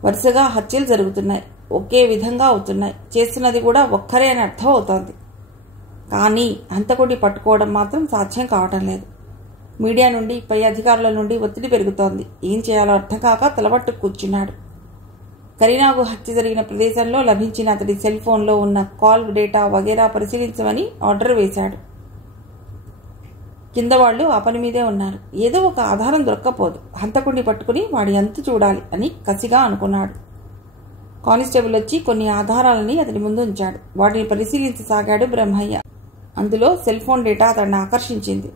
వరుసగా హత్యలు జరుగుతున్నాయి. ఒకే విధంగా అవుతున్నాయి. చేస్తున్నది కూడా ఒక్కరే అని అర్థం అవుతోంది. కానీ హంతకుడిని పట్టుకోవడం మాత్రం సాధ్యం కావటం లేదు. మీడియా నుండి, పై అధికారుల నుండి ఒత్తిడి పెరుగుతోంది. ఏం చేయాలో అర్థం కాక తలబట్టు కూర్చున్నాడు. కరీనాకు హత్య జరిగిన ప్రదేశంలో లభించిన అతడి సెల్ ఫోన్లో ఉన్న కాల్ డేటా వగేరా పరిశీలించమని ఆర్డర్ వేశాడు. కింద వాళ్ళు ఆ పని మీదే ఉన్నారు. ఏదో ఒక ఆధారం దొరక్కపోదు, హంతకుడిని పట్టుకుని వాడి అంతు చూడాలి అని కసిగా అనుకున్నాడు. కానిస్టేబుల్ వచ్చి కొన్ని ఆధారాలని అతని ముందు ఉంచాడు. వాటిని పరిశీలించసాగాడు బ్రహ్మయ్య. అందులో సెల్ ఫోన్ డేటా అతన్ని ఆకర్షించింది.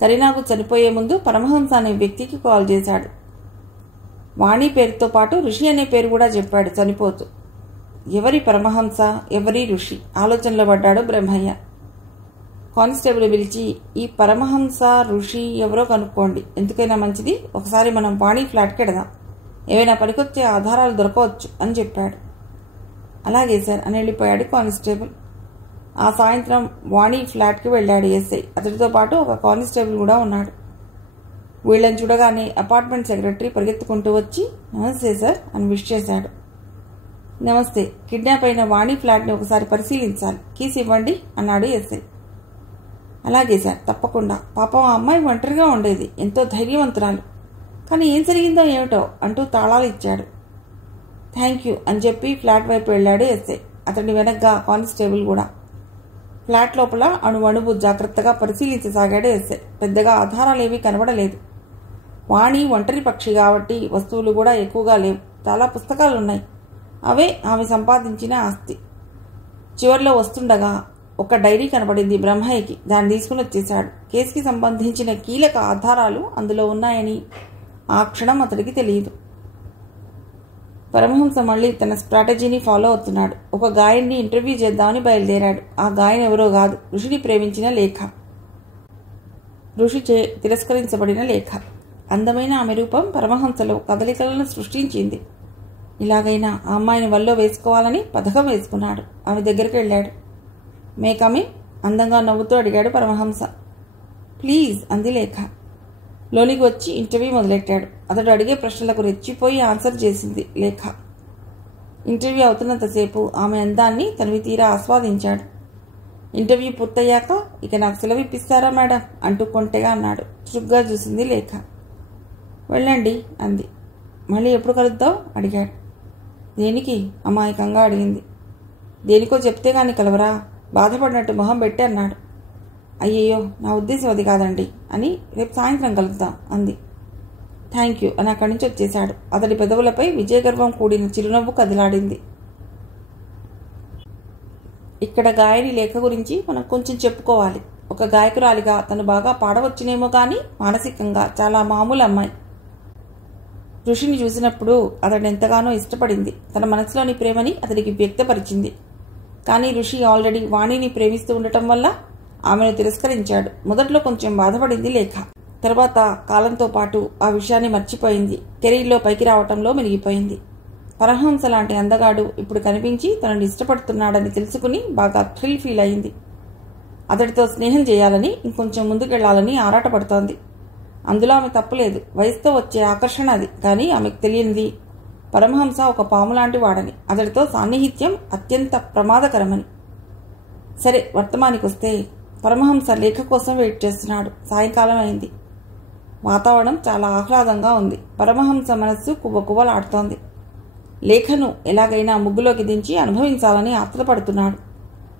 కరీనాకు చనిపోయే ముందు పరమహంస అనే వ్యక్తికి కాల్ చేశాడు. వాణి పేరుతో పాటు ఋషి అనే పేరు కూడా చెప్పాడు చనిపోతూ. ఎవరి పరమహంస, ఎవరి ఋషి ఆలోచనలో పడ్డాడు బ్రహ్మయ్య. కానిస్టేబుల్ పిలిచి, ఈ పరమహంస ఋషి ఎవరో కనుక్కోండి, ఎందుకైనా మంచిది ఒకసారి మనం వాణి ఫ్లాట్కి ఎడదాం, ఏవైనా పనికొచ్చే ఆధారాలు దొరకవచ్చు అని చెప్పాడు. అలాగే సార్ అని వెళ్ళిపోయాడు కానిస్టేబుల్. ఆ సాయంత్రం వాణి ఫ్లాట్కి వెళ్ళాడు ఎస్ఐ. అతడితో పాటు ఒక కానిస్టేబుల్ కూడా ఉన్నాడు. వీళ్ళని చూడగానే అపార్ట్మెంట్ సెక్రటరీ పరిగెత్తుకుంటూ వచ్చి నమస్తే సార్ అని విష్ చేశాడు. నమస్తే, కిడ్నాప్ అయిన వాణి ఫ్లాట్ని ఒకసారి పరిశీలించాలి, కీస్ ఇవ్వండి అన్నాడు ఎస్ఐ. అలాగే సార్, తప్పకుండా. పాపం ఆ అమ్మాయి ఒంటరిగా ఉండేది, ఎంతో ధైర్యవంతురాలు. కానీ ఏం జరిగిందో ఏమిటో అంటూ తాళాలు ఇచ్చాడు. థ్యాంక్ యూ అని చెప్పి ఫ్లాట్ వైపు వెళ్ళాడు ఎస్ఐ. అతని వెనక్గా కానిస్టేబుల్ కూడా. ఫ్లాట్ లోపల అణువణువు జాగ్రత్తగా పరిశీలించసాగాడు ఎస్ఐ. పెద్దగా ఆధారాలేవీ కనబడలేదు. వాణి ఒంటరి పక్షి కాబట్టి వస్తువులు కూడా ఎక్కువగా లేవు. చాలా పుస్తకాలున్నాయి. అవే ఆమె సంపాదించిన ఆస్తి. చివరిలో వస్తుండగా ఒక డైరీ కనబడింది బ్రహ్మయ్యకి. దాన్ని తీసుకుని వచ్చేశాడు. కేసుకి సంబంధించిన కీలక ఆధారాలు అందులో ఉన్నాయని ఆ క్షణం అతడికి తెలియదు. పరమహంస మళ్ళీ తన స్ట్రాటజీని ఫాలో అవుతున్నాడు. ఒక గాయన్ని ఇంటర్వ్యూ చేద్దామని బయలుదేరాడు. ఆ గాయన్ ఎవరో కాదు, ఋషిని ప్రేమించిన లేఖ. ఋషిచే తిరస్కరించబడిన లేఖ. అందమైన ఆమె రూపం పరమహంసలో కదలికలను సృష్టించింది. ఇలాగైనా ఆ అమ్మాయిని వల్లో వేసుకోవాలని పథకం వేసుకున్నాడు. ఆమె దగ్గరికి వెళ్ళాడు. మే కమిన్ అందంగా నవ్వుతూ అడిగాడు పరమహంస. ప్లీజ్ అంది లేఖ. లోనికి వచ్చి ఇంటర్వ్యూ మొదలెట్టాడు. అతడు అడిగే ప్రశ్నలకు రెచ్చిపోయి ఆన్సర్ చేసింది లేఖ. ఇంటర్వ్యూ అవుతున్నంతసేపు ఆమె అందాన్ని తనివి తీరా ఆస్వాదించాడు. ఇంటర్వ్యూ పూర్తయ్యాక ఇక నాకు సెలవు ఇప్పిస్తారా మేడం అంటూ కొంటెగా అన్నాడు. చురుగ్గా చూసింది లేఖ. వెళ్ళండి అంది. మళ్ళీ ఎప్పుడు కలుద్దాం అడిగాడు. దేనికి అమాయకంగా అడిగింది. దేనికో చెప్తే గాని కలవరా, బాధపడినట్టు మొహం పెట్టి అన్నాడు. అయ్యయ్యో, నా ఉద్దేశం అది కాదండి అని రేపు సాయంత్రం కలుద్దాం అంది. థ్యాంక్ యూ అని అక్కడి నుంచి వచ్చేశాడు. అతడి పెదవులపై విజయగర్వం కూడిన చిరునవ్వు కదిలాడింది. ఇక్కడ గాయని లేఖ గురించి మనం కొంచెం చెప్పుకోవాలి. ఒక గాయకురాలిగా తను బాగా పాడవచ్చునేమో కానీ మానసికంగా చాలా మామూలు అమ్మాయి. ఋషిని చూసినప్పుడు అతడు ఎంతగానో ఇష్టపడింది. తన మనసులోని ప్రేమని అతడికి వ్యక్తపరిచింది. కానీ ఋషి ఆల్రెడీ వాణిని ప్రేమిస్తూ ఉండటం వల్ల ఆమెను తిరస్కరించాడు. మొదట్లో కొంచెం బాధపడింది లేఖ. తర్వాత కాలంతో పాటు ఆ విషయాన్ని మర్చిపోయింది. కెరీర్లో పైకి రావటంలో మెలిగిపోయింది. పరమహంస లాంటి అందగాడు ఇప్పుడు కనిపించి తనని ఇష్టపడుతున్నాడని తెలుసుకుని బాగా థ్రిల్ ఫీల్ అయింది. అతడితో స్నేహం చేయాలని, ఇంకొంచెం ముందుకెళ్లాలని ఆరాటపడుతోంది. అందులో ఆమె తప్పులేదు. వయసుతో వచ్చే ఆకర్షణ అది. కానీ ఆమెకు తెలియనిది పరమహంస ఒక పాము లాంటి వాడని, అతడితో సాన్నిహిత్యం అత్యంత ప్రమాదకరమని. సరే, వర్తమానికి వస్తే పరమహంస లేఖ కోసం వెయిట్ చేస్తున్నాడు. సాయంకాలం అయింది. వాతావరణం చాలా ఆహ్లాదంగా ఉంది. పరమహంస మనస్సు కువ్వకువ్వలాడుతోంది. లేఖను ఎలాగైనా ముగ్గులోకి దించి అనుభవించాలని ఆత్రపడుతున్నాడు.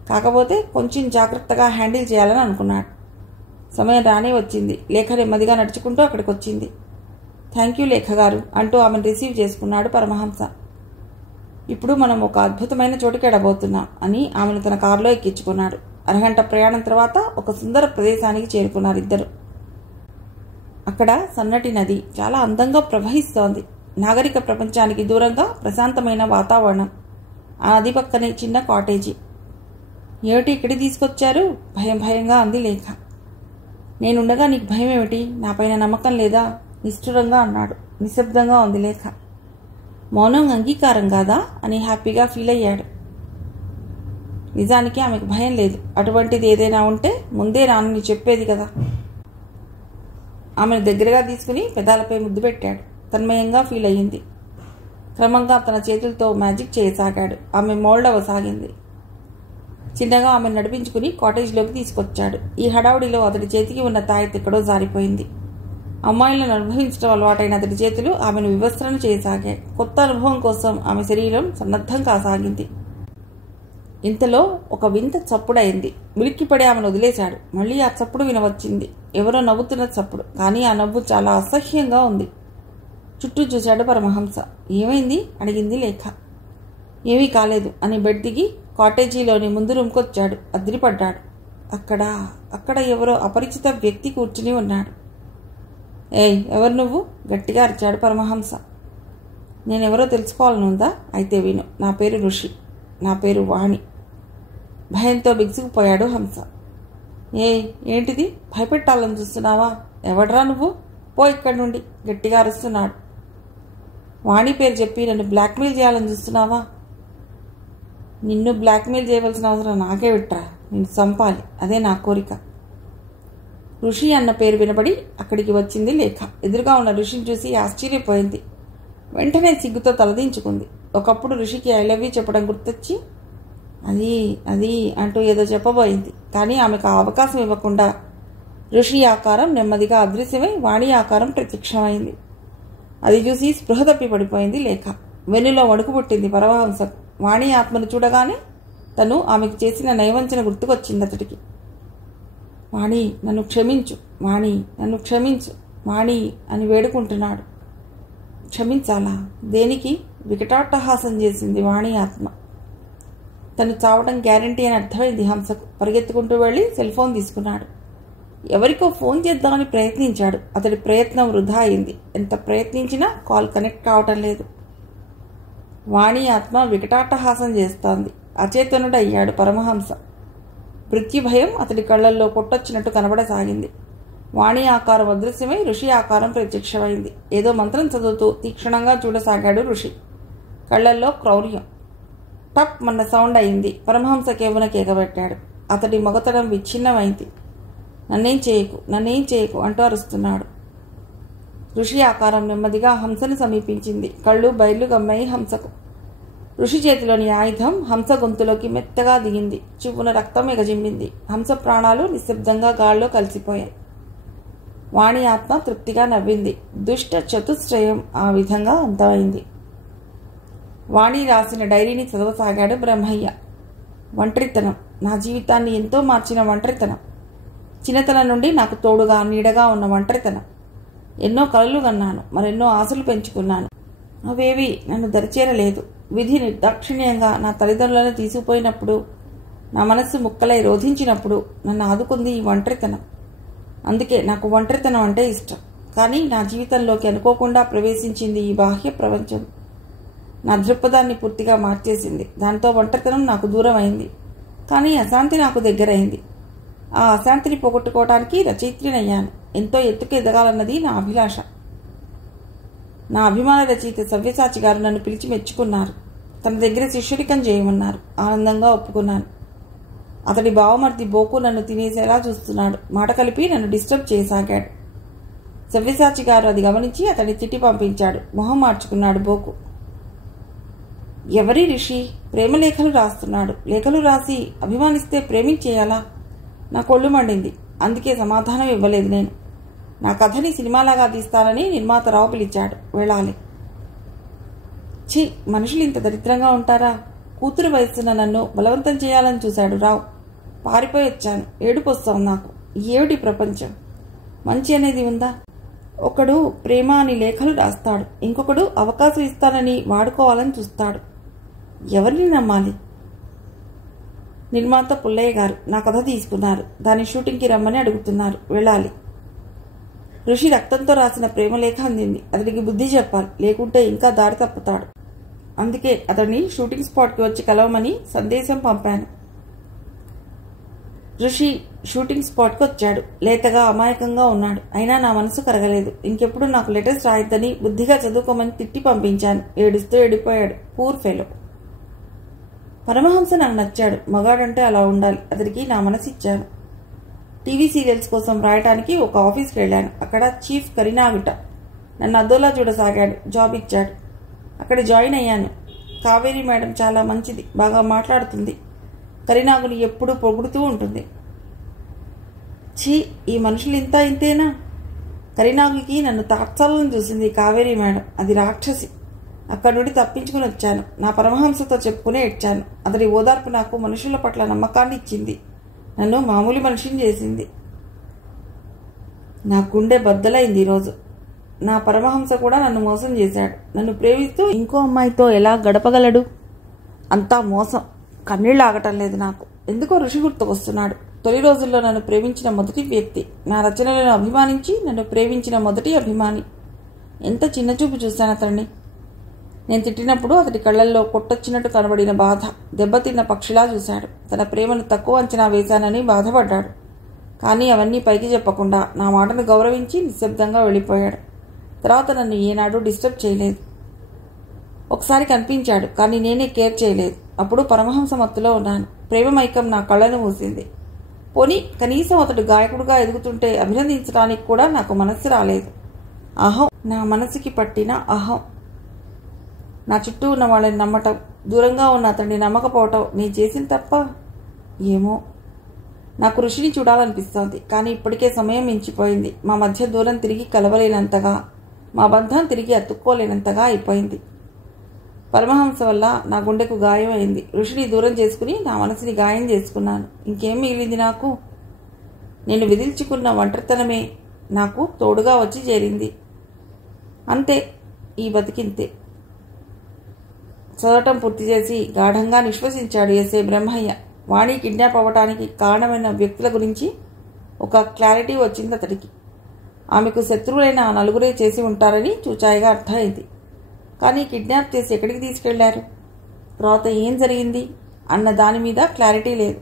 కాకపోతే కొంచెం జాగ్రత్తగా హ్యాండిల్ చేయాలని అనుకున్నాడు. సమయం రానే వచ్చింది. లేఖ నెమ్మదిగా నడుచుకుంటూ అక్కడికి వచ్చింది. థ్యాంక్ యూ లేఖ గారు అంటూ ఆమెను రిసీవ్ చేసుకున్నాడు పరమహంస. ఇప్పుడు మనం ఒక అద్భుతమైన చోటుకి ఎడబోతున్నాం అని ఆమెను తన కారులో ఎక్కించుకున్నాడు. అరగంట ప్రయాణం తర్వాత ఒక సుందర ప్రదేశానికి చేరుకున్నారు ఇద్దరు. అక్కడ సన్నటి నది చాలా అందంగా ప్రవహిస్తోంది. నాగరిక ప్రపంచానికి దూరంగా ప్రశాంతమైన వాతావరణం. ఆ నది పక్కనే చిన్న కాటేజీ. ఏమిటి ఇక్కడికి తీసుకొచ్చారు? భయం భయంగా అంది లేఖ. నేనుండగా నీకు భయం ఏమిటి? నాపైన నమ్మకం లేదా? నిష్ఠురంగా అన్నాడు. నిశ్శబ్దంగా ఉంది లేఖ. మౌనం అంగీకారం కాదా అని హ్యాపీగా ఫీల్ అయ్యాడు. నిజానికి ఆమెకు భయం లేదు. అటువంటిది ఏదైనా ఉంటే ముందే రానని చెప్పేది కదా. ఆమెను దగ్గరగా తీసుకుని పెదాలపై ముద్దు పెట్టాడు. తన్మయంగా ఫీల్ అయ్యింది. క్రమంగా తన చేతులతో మ్యాజిక్ చేయసాగాడు. ఆమె మోల్డ్ అవ్వసాగింది. చిన్నగా ఆమెను నడిపించుకుని కాటేజ్లోకి తీసుకొచ్చాడు. ఈ హడావుడిలో అతడి చేతికి ఉన్న తాయెత్తు ఎక్కడో జారిపోయింది. అమ్మాయిలను అనుభవించడం అలవాటైన అతడి చేతులు ఆమెను వివస్త్రణ చేయసాగాయి. కొత్త అనుభవం కోసం ఆమె శరీరం సన్నద్ధం కాసాగింది. ఇంతలో ఒక వింత చప్పుడైంది. ఉలిక్కిపడి ఆమెను వదిలేశాడు. మళ్ళీ ఆ చప్పుడు వినవచ్చింది. ఎవరో నవ్వుతున్న చప్పుడు. కానీ ఆ నవ్వు చాలా అసహ్యంగా ఉంది. చుట్టూ చూశాడు పరమహంస. ఏమైంది అడిగింది లేఖ. ఏమీ కాలేదు అని బెడ్ దిగి కాటేజీలోని ముందు రూమ్కొచ్చాడు. అదిరిపడ్డాడు. అక్కడ ఎవరో అపరిచిత వ్యక్తి కూర్చుని ఉన్నాడు. ఏయ్, ఎవరు నువ్వు? గట్టిగా అరిచాడు పరమహంస. నేనెవరో తెలుసుకోవాలనుందా? అయితే విను. నా పేరు ఋషి. నా పేరు వాణి. భయంతో బిగుసుకుపోయాడు హంస. ఏయ్, ఏంటిది? భయపెట్టాలని చూస్తున్నావా? ఎవడ్రా నువ్వు? పో ఇక్కడి నుండి, గట్టిగా అరుస్తున్నాడు. వాణి పేరు చెప్పి నన్ను బ్లాక్మెయిల్ చేయాలని చూస్తున్నావా? నిన్ను బ్లాక్మెయిల్ చేయవలసిన అవసరం నాకే విట్రా. నిన్ను చంపాలి, అదే నా కోరిక. ఋషి అన్న పేరు వినబడి అక్కడికి వచ్చింది లేఖ. ఎదురుగా ఉన్న ఋషిని చూసి ఆశ్చర్యపోయింది. వెంటనే సిగ్గుతో తలదించుకుంది. ఒకప్పుడు ఋషికి ఐ లవ్ యూ చెప్పడం గుర్తొచ్చి అది అంటూ ఏదో చెప్పబోయింది. కానీ ఆమెకు ఆ అవకాశం ఇవ్వకుండా ఋషి ఆకారం నెమ్మదిగా అదృశ్యమై వాణి ఆకారం ప్రత్యక్షమైంది. అది చూసి స్పృహ తప్పి పడిపోయింది లేఖ. వెన్నులో వణుకు పుట్టింది పరమహంసకు. వాణి ఆత్మను చూడగానే తను ఆమెకు చేసిన నైవంచన గుర్తుకొచ్చింది అతడికి. వాణి, నన్ను క్షమించు. వాణి, నన్ను క్షమించు. వాణి అని వేడుకుంటున్నాడు. క్షమించాలా? దేనికి? వికటాట్టహాసం చేసింది వాణి ఆత్మ. తను చావడం గ్యారంటీ అని అర్థమైంది హంసకు. పరిగెత్తుకుంటూ వెళ్ళి సెల్ ఫోన్ తీసుకున్నాడు. ఎవరికో ఫోన్ చేద్దామని ప్రయత్నించాడు. అతడి ప్రయత్నం వృధా అయింది. ఎంత ప్రయత్నించినా కాల్ కనెక్ట్ కావటం లేదు. వాణి ఆత్మ వికటాట్టహాసం చేస్తోంది. అచేతనుడు అయ్యాడు పరమహంస. మృత్యుభయం అతడి కళ్లల్లో కొట్టొచ్చినట్టు కనబడసాగింది. వాణి ఆకారం అదృశ్యమై ఋషి ఆకారం ప్రత్యక్షమైంది. ఏదో మంత్రం చదువుతూ తీక్షణంగా చూడసాగాడు ఋషి. కళ్లల్లో క్రౌర్యం. టప్ మన్న సౌండ్ అయింది. పరమహంస కేవన కేకబెట్టాడు. అతడి మగతనం విచ్ఛిన్నమైంది. నన్నేం చేయకు అంటూ అరుస్తున్నాడు. ఋషి ఆకారం నెమ్మదిగా హంసను సమీపించింది. కళ్ళు బయలు గమ్మాయి హంసకు. ఋషి చేతిలోని ఆయుధం హంస గొంతులోకి మెత్తగా దిగింది. చివ్వున రక్తం ఎగజిమ్మింది. హంస ప్రాణాలు నిశ్శబ్దంగా గాల్లో కలిసిపోయాయి. వాణి ఆత్మ తృప్తిగా నవ్వింది. దుష్ట చతుశ్రయం ఆ విధంగా అంతమైంది. వాణి రాసిన డైరీని చదవసాగాడు బ్రహ్మయ్య. ఒంటరితనం, నా జీవితాన్ని ఎంతో మార్చిన ఒంటరితనం. చిన్నతనం నుండి నాకు తోడుగా నీడగా ఉన్న ఒంటరితనం. ఎన్నో కలలు కన్నాను, మరెన్నో ఆశలు పెంచుకున్నాను. అవేవి నన్ను దరిచేరలేదు. విధి నిర్దాక్షిణ్యంగా నా తల్లిదండ్రులను తీసుకుపోయినప్పుడు, నా మనస్సు ముక్కలై రోధించినప్పుడు నన్ను ఆదుకుంది ఈ ఒంటరితనం. అందుకే నాకు ఒంటరితనం అంటే ఇష్టం. కానీ నా జీవితంలోకి అనుకోకుండా ప్రవేశించింది ఈ బాహ్య ప్రపంచం. నా దృక్పథాన్ని పూర్తిగా మార్చేసింది. దాంతో ఒంటరితనం నాకు దూరం అయింది. కానీ అశాంతి నాకు దగ్గరైంది. ఆ అశాంతిని పోగొట్టుకోవడానికి రచయిత్రినయ్యాను. ఎంతో ఎత్తుకు ఎదగాలన్నది నా అభిలాష. నా అభిమాన రచయిత సవ్యసాచి గారు నన్ను పిలిచి మెచ్చుకున్నారు. తన దగ్గర శిష్యరికం చేయమన్నారు. ఆనందంగా ఒప్పుకున్నాను. అతడి బావమర్ది బోకు నన్ను తినేసేలా చూస్తున్నాడు. మాట కలిపి నన్ను డిస్టర్బ్ చేయసాగాడు. సవ్యసాచి గారు అది గమనించి అతన్ని తిట్టి పంపించాడు. మొహం మార్చుకున్నాడు బోకు. ఎవరి ఋషి? ప్రేమలేఖలు రాస్తున్నాడు. లేఖలు రాసి అభిమానిస్తే ప్రేమించేయాలా? నా కొళ్ళు మండింది. అందుకే సమాధానం ఇవ్వలేదు నేను. నా కథని సినిమాలాగా తీస్తానని నిర్మాత రావు పిలిచాడు. వెళ్ళాలి. ఛీ, మనుషులు ఇంత దరిద్రంగా ఉంటారా? కూతురు వయస్సున్న నన్ను బలవంతం చేయాలని చూశాడు రావు. పారిపోయి వచ్చాను. ఏడుపు వస్తాం నాకు. ఏమిటి ప్రపంచం? మంచి అనేది ఉందా? ఒకడు ప్రేమ అని లేఖలు రాస్తాడు. ఇంకొకడు అవకాశం ఇస్తానని వాడుకోవాలని చూస్తాడు. ఎవరిని నమ్మాలి? నిర్మాత పుల్లయ్య గారు నా కథ తీసుకున్నారు. దాని షూటింగ్కి రమ్మని అడుగుతున్నారు. వెళ్ళాలి. ఋషి రక్తంతో రాసిన ప్రేమలేఖ అందింది. అతడికి బుద్ధి చెప్పాలి, లేకుంటే ఇంకా దారి తప్పుతాడు. అందుకే అతడిని షూటింగ్ స్పాట్కి వచ్చి కలవమని సందేశం పంపాను. ఋషి షూటింగ్ స్పాట్కి వచ్చాడు. లేతగా అమాయకంగా ఉన్నాడు. అయినా నా మనసు కరగలేదు. ఇంకెప్పుడు నాకు లెటర్స్ రాయొద్దని బుద్ధిగా చదువుకోమని తిట్టి పంపించాను. ఏడుస్తూ ఏడిపోయాడు. Poor fellow. పరమహంస నాకు నచ్చాడు. మగాడంటే అలా ఉండాలి. అతడికి నా మనసు ఇచ్చాను. టీవీ సీరియల్స్ కోసం రాయటానికి ఒక ఆఫీస్కి వెళ్ళాను. అక్కడ చీఫ్ కరీనాగుట నన్ను అద్దోలా చూడసాగాడు. జాబ్ ఇచ్చాడు. అక్కడ జాయిన్ అయ్యాను. కావేరి మేడం చాలా మంచిది. బాగా మాట్లాడుతుంది. కరీనాగుని ఎప్పుడూ పొగుడుతూ ఉంటుంది. ఛీ, ఈ మనుషులు ఇంతేనా? కరీనాగుకి నన్ను తాత్సాలను చూసింది కావేరి మేడం. అది రాక్షసి. అక్కడి నుండి తప్పించుకుని వచ్చాను. నా పరమహంసతో చెప్పుకునే ఏడ్చాను. అతడి ఓదార్పు నాకు మనుషుల పట్ల నమ్మకాన్ని ఇచ్చింది. నన్ను మామూలు మనిషిని చేసింది. నా గుండె బద్దలైంది ఈరోజు. నా పరమహంస కూడా నన్ను మోసం చేశాడు. నన్ను ప్రేమిస్తూ ఇంకో అమ్మాయితో ఎలా గడపగలడు? అంతా మోసం. కన్నీళ్ళు ఆగటం లేదు నాకు. ఎందుకో ఋషి గుర్తుకొస్తున్నాడు. తొలి రోజుల్లో నన్ను ప్రేమించిన మొదటి వ్యక్తి, నా రచనలను అభిమానించి నన్ను ప్రేమించిన మొదటి అభిమాని. ఎంత చిన్నచూపు చూశాను అతన్ని. నేను తిట్టినప్పుడు అతడి కళ్లల్లో కొట్టొచ్చినట్టు కనబడిన బాధ. దెబ్బతిన్న పక్షిలా చూశాడు. తన ప్రేమను తక్కువ అంచనా వేశానని బాధపడ్డాడు. కానీ అవన్నీ పైకి చెప్పకుండా నా మాటను గౌరవించి నిశ్శబ్దంగా వెళ్ళిపోయాడు. తర్వాత నన్ను ఏనాడు డిస్టర్బ్ చేయలేదు. ఒకసారి కనిపించాడు, కానీ నేనే కేర్ చేయలేదు. అప్పుడు పరమహంస మత్తులో ఉన్నాను. ప్రేమ మైకం నా కళ్ళను మూసింది. పోనీ కనీసం అతడు గాయకుడుగా ఎదుగుతుంటే అభినందించడానికి కూడా నాకు మనస్సు రాలేదు. అహం, నా మనసుకి పట్టిన అహం. నా చుట్టూ ఉన్న వాళ్ళని నమ్మటం, దూరంగా ఉన్న అతన్ని నమ్మకపోవటం నేను చేసిన తప్ప ఏమో. నాకు ఋషిని చూడాలనిపిస్తోంది, కానీ ఇప్పటికే సమయం మించిపోయింది. మా మధ్య దూరం తిరిగి కలవలేనంతగా, మా బంధం తిరిగి అతుక్కోలేనంతగా అయిపోయింది. పరమహంస వల్ల నా గుండెకు గాయం అయింది. ఋషిని దూరం చేసుకుని నా మనసుని గాయం చేసుకున్నాను. ఇంకేం మిగిలింది నాకు? నేను విదిల్చుకున్న ఒంటరితనమే నాకు తోడుగా వచ్చి చేరింది. అంతే, ఈ బతికింతే. చదవటం పూర్తి చేసి గాఢంగా నిశ్వసించాడు ఎస్ఐ బ్రహ్మయ్య. వాణి కిడ్నాప్ అవ్వటానికి కారణమైన వ్యక్తుల గురించి ఒక క్లారిటీ వచ్చింది అతడికి. ఆమెకు శత్రువులైన ఆ నలుగురే చేసి ఉంటారని చూచాయిగా అర్థమైంది. కానీ కిడ్నాప్ చేసి ఎక్కడికి తీసుకెళ్లారు, తర్వాత ఏం జరిగింది అన్న దాని మీద క్లారిటీ లేదు.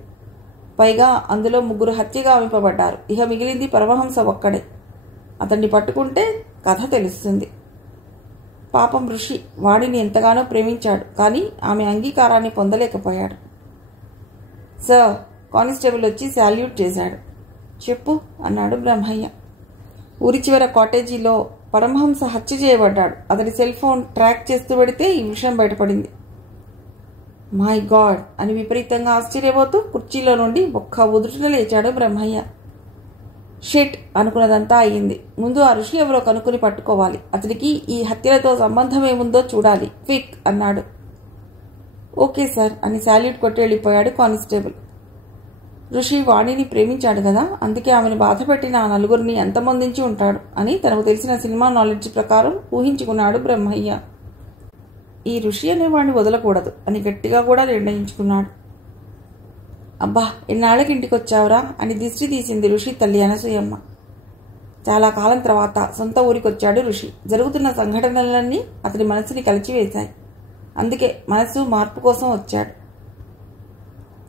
పైగా అందులో 3 హత్యగా గావింపబడ్డారు. ఇక మిగిలింది పరమహంస ఒక్కడే. అతన్ని పట్టుకుంటే కథ తెలుస్తుంది. పాపం ఋషి వాడిని ఎంతగానో ప్రేమించాడు, కానీ ఆమె అంగీకారాన్ని పొందలేకపోయాడు. సార్, కానిస్టేబుల్ వచ్చి శాల్యూట్ చేశాడు. చెప్పు అన్నాడు బ్రహ్మయ్య. ఊరి చివర కాటేజీలో పరమహంస హత్య చేయబడ్డాడు. అతడి సెల్ ఫోన్ ట్రాక్ చేస్తూ పెడితే ఈ విషయం బయటపడింది. మై గాడ్ అని విపరీతంగా ఆశ్చర్యపోతూ కుర్చీలో నుండి ఒక్క ఉదుటిన లేచాడు బ్రహ్మయ్య. షిట్ అనుకున్నదంతా అయ్యింది. ముందు ఆ ఋషి ఎవరో కనుక్కుని పట్టుకోవాలి. అతడికి ఈ హత్యలతో సంబంధం ఏముందో చూడాలి. క్విక్ అన్నాడు. ఓకే సార్ అని శాల్యూట్ కొట్టి వెళ్ళిపోయాడు కానిస్టేబుల్. ఋషి వాణిని ప్రేమించాడు కదా, అందుకే ఆమెను బాధపెట్టిన ఆ నలుగురిని ఎంతమందించి ఉంటాడు అని తనకు తెలిసిన సినిమా నాలెడ్జ్ ప్రకారం ఊహించుకున్నాడు బ్రహ్మయ్య. ఈ ఋషి అనేవాడిని వదలకూడదు అని గట్టిగా కూడా నిర్ణయించుకున్నాడు. అబ్బా, ఎన్నాళ్ళకి ఇంటికి వచ్చావురా అని దిష్టి తీసింది ఋషి తల్లి అనసూయమ్మ. చాలా కాలం తర్వాత సొంత ఊరికొచ్చాడు ఋషి. జరుగుతున్న సంఘటనలన్నీ అతడి మనసుని కలిచివేశాయి. అందుకే మనసు మార్పు కోసం వచ్చాడు.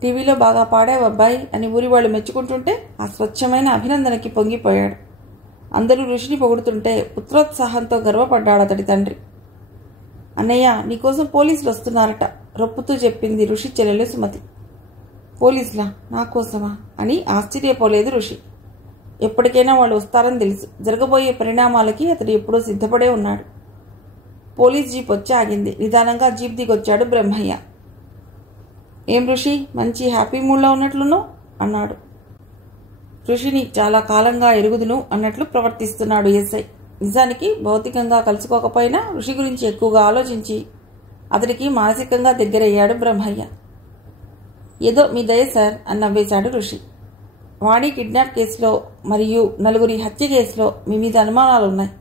టీవీలో బాగా పాడావు అబ్బాయి అని ఊరి వాళ్ళు మెచ్చుకుంటుంటే ఆ స్వచ్ఛమైన అభినందనకి పొంగిపోయాడు. అందరూ ఋషిని పొగుడుతుంటే పుత్రోత్సాహంతో గర్వపడ్డాడు అతడి తండ్రి. అన్నయ్య, నీకోసం పోలీసులు వస్తున్నారట రొప్పుతూ చెప్పింది ఋషి చెల్లెలు సుమతి. పోలీసులా? నా కోసమా అని ఆశ్చర్యపోలేదు ఋషి. ఎప్పటికైనా వాళ్ళు వస్తారని తెలుసు. జరగబోయే పరిణామాలకి అతడు ఎప్పుడూ సిద్ధపడే ఉన్నాడు. పోలీస్ జీప్ వచ్చి ఆగింది. నిదానంగా జీప్ దిగొచ్చాడు బ్రహ్మయ్య. ఏం ఋషి, మంచి హ్యాపీ మూడ్లో ఉన్నట్లును అన్నాడు. ఋషిని చాలా కాలంగా ఎరుగుదును అన్నట్లు ప్రవర్తిస్తున్నాడు ఎస్ఐ. నిజానికి భౌతికంగా కలుసుకోకపోయినా ఋషి గురించి ఎక్కువగా ఆలోచించి అతడికి మానసికంగా దగ్గరయ్యాడు బ్రహ్మయ్య. ఏదో మీ దయ సార్ అని నవ్వేశాడు ఋషి. వాణి కిడ్నాప్ కేసులో మరియు నలుగురి హత్య కేసులో మీ మీద అనుమానాలున్నాయి.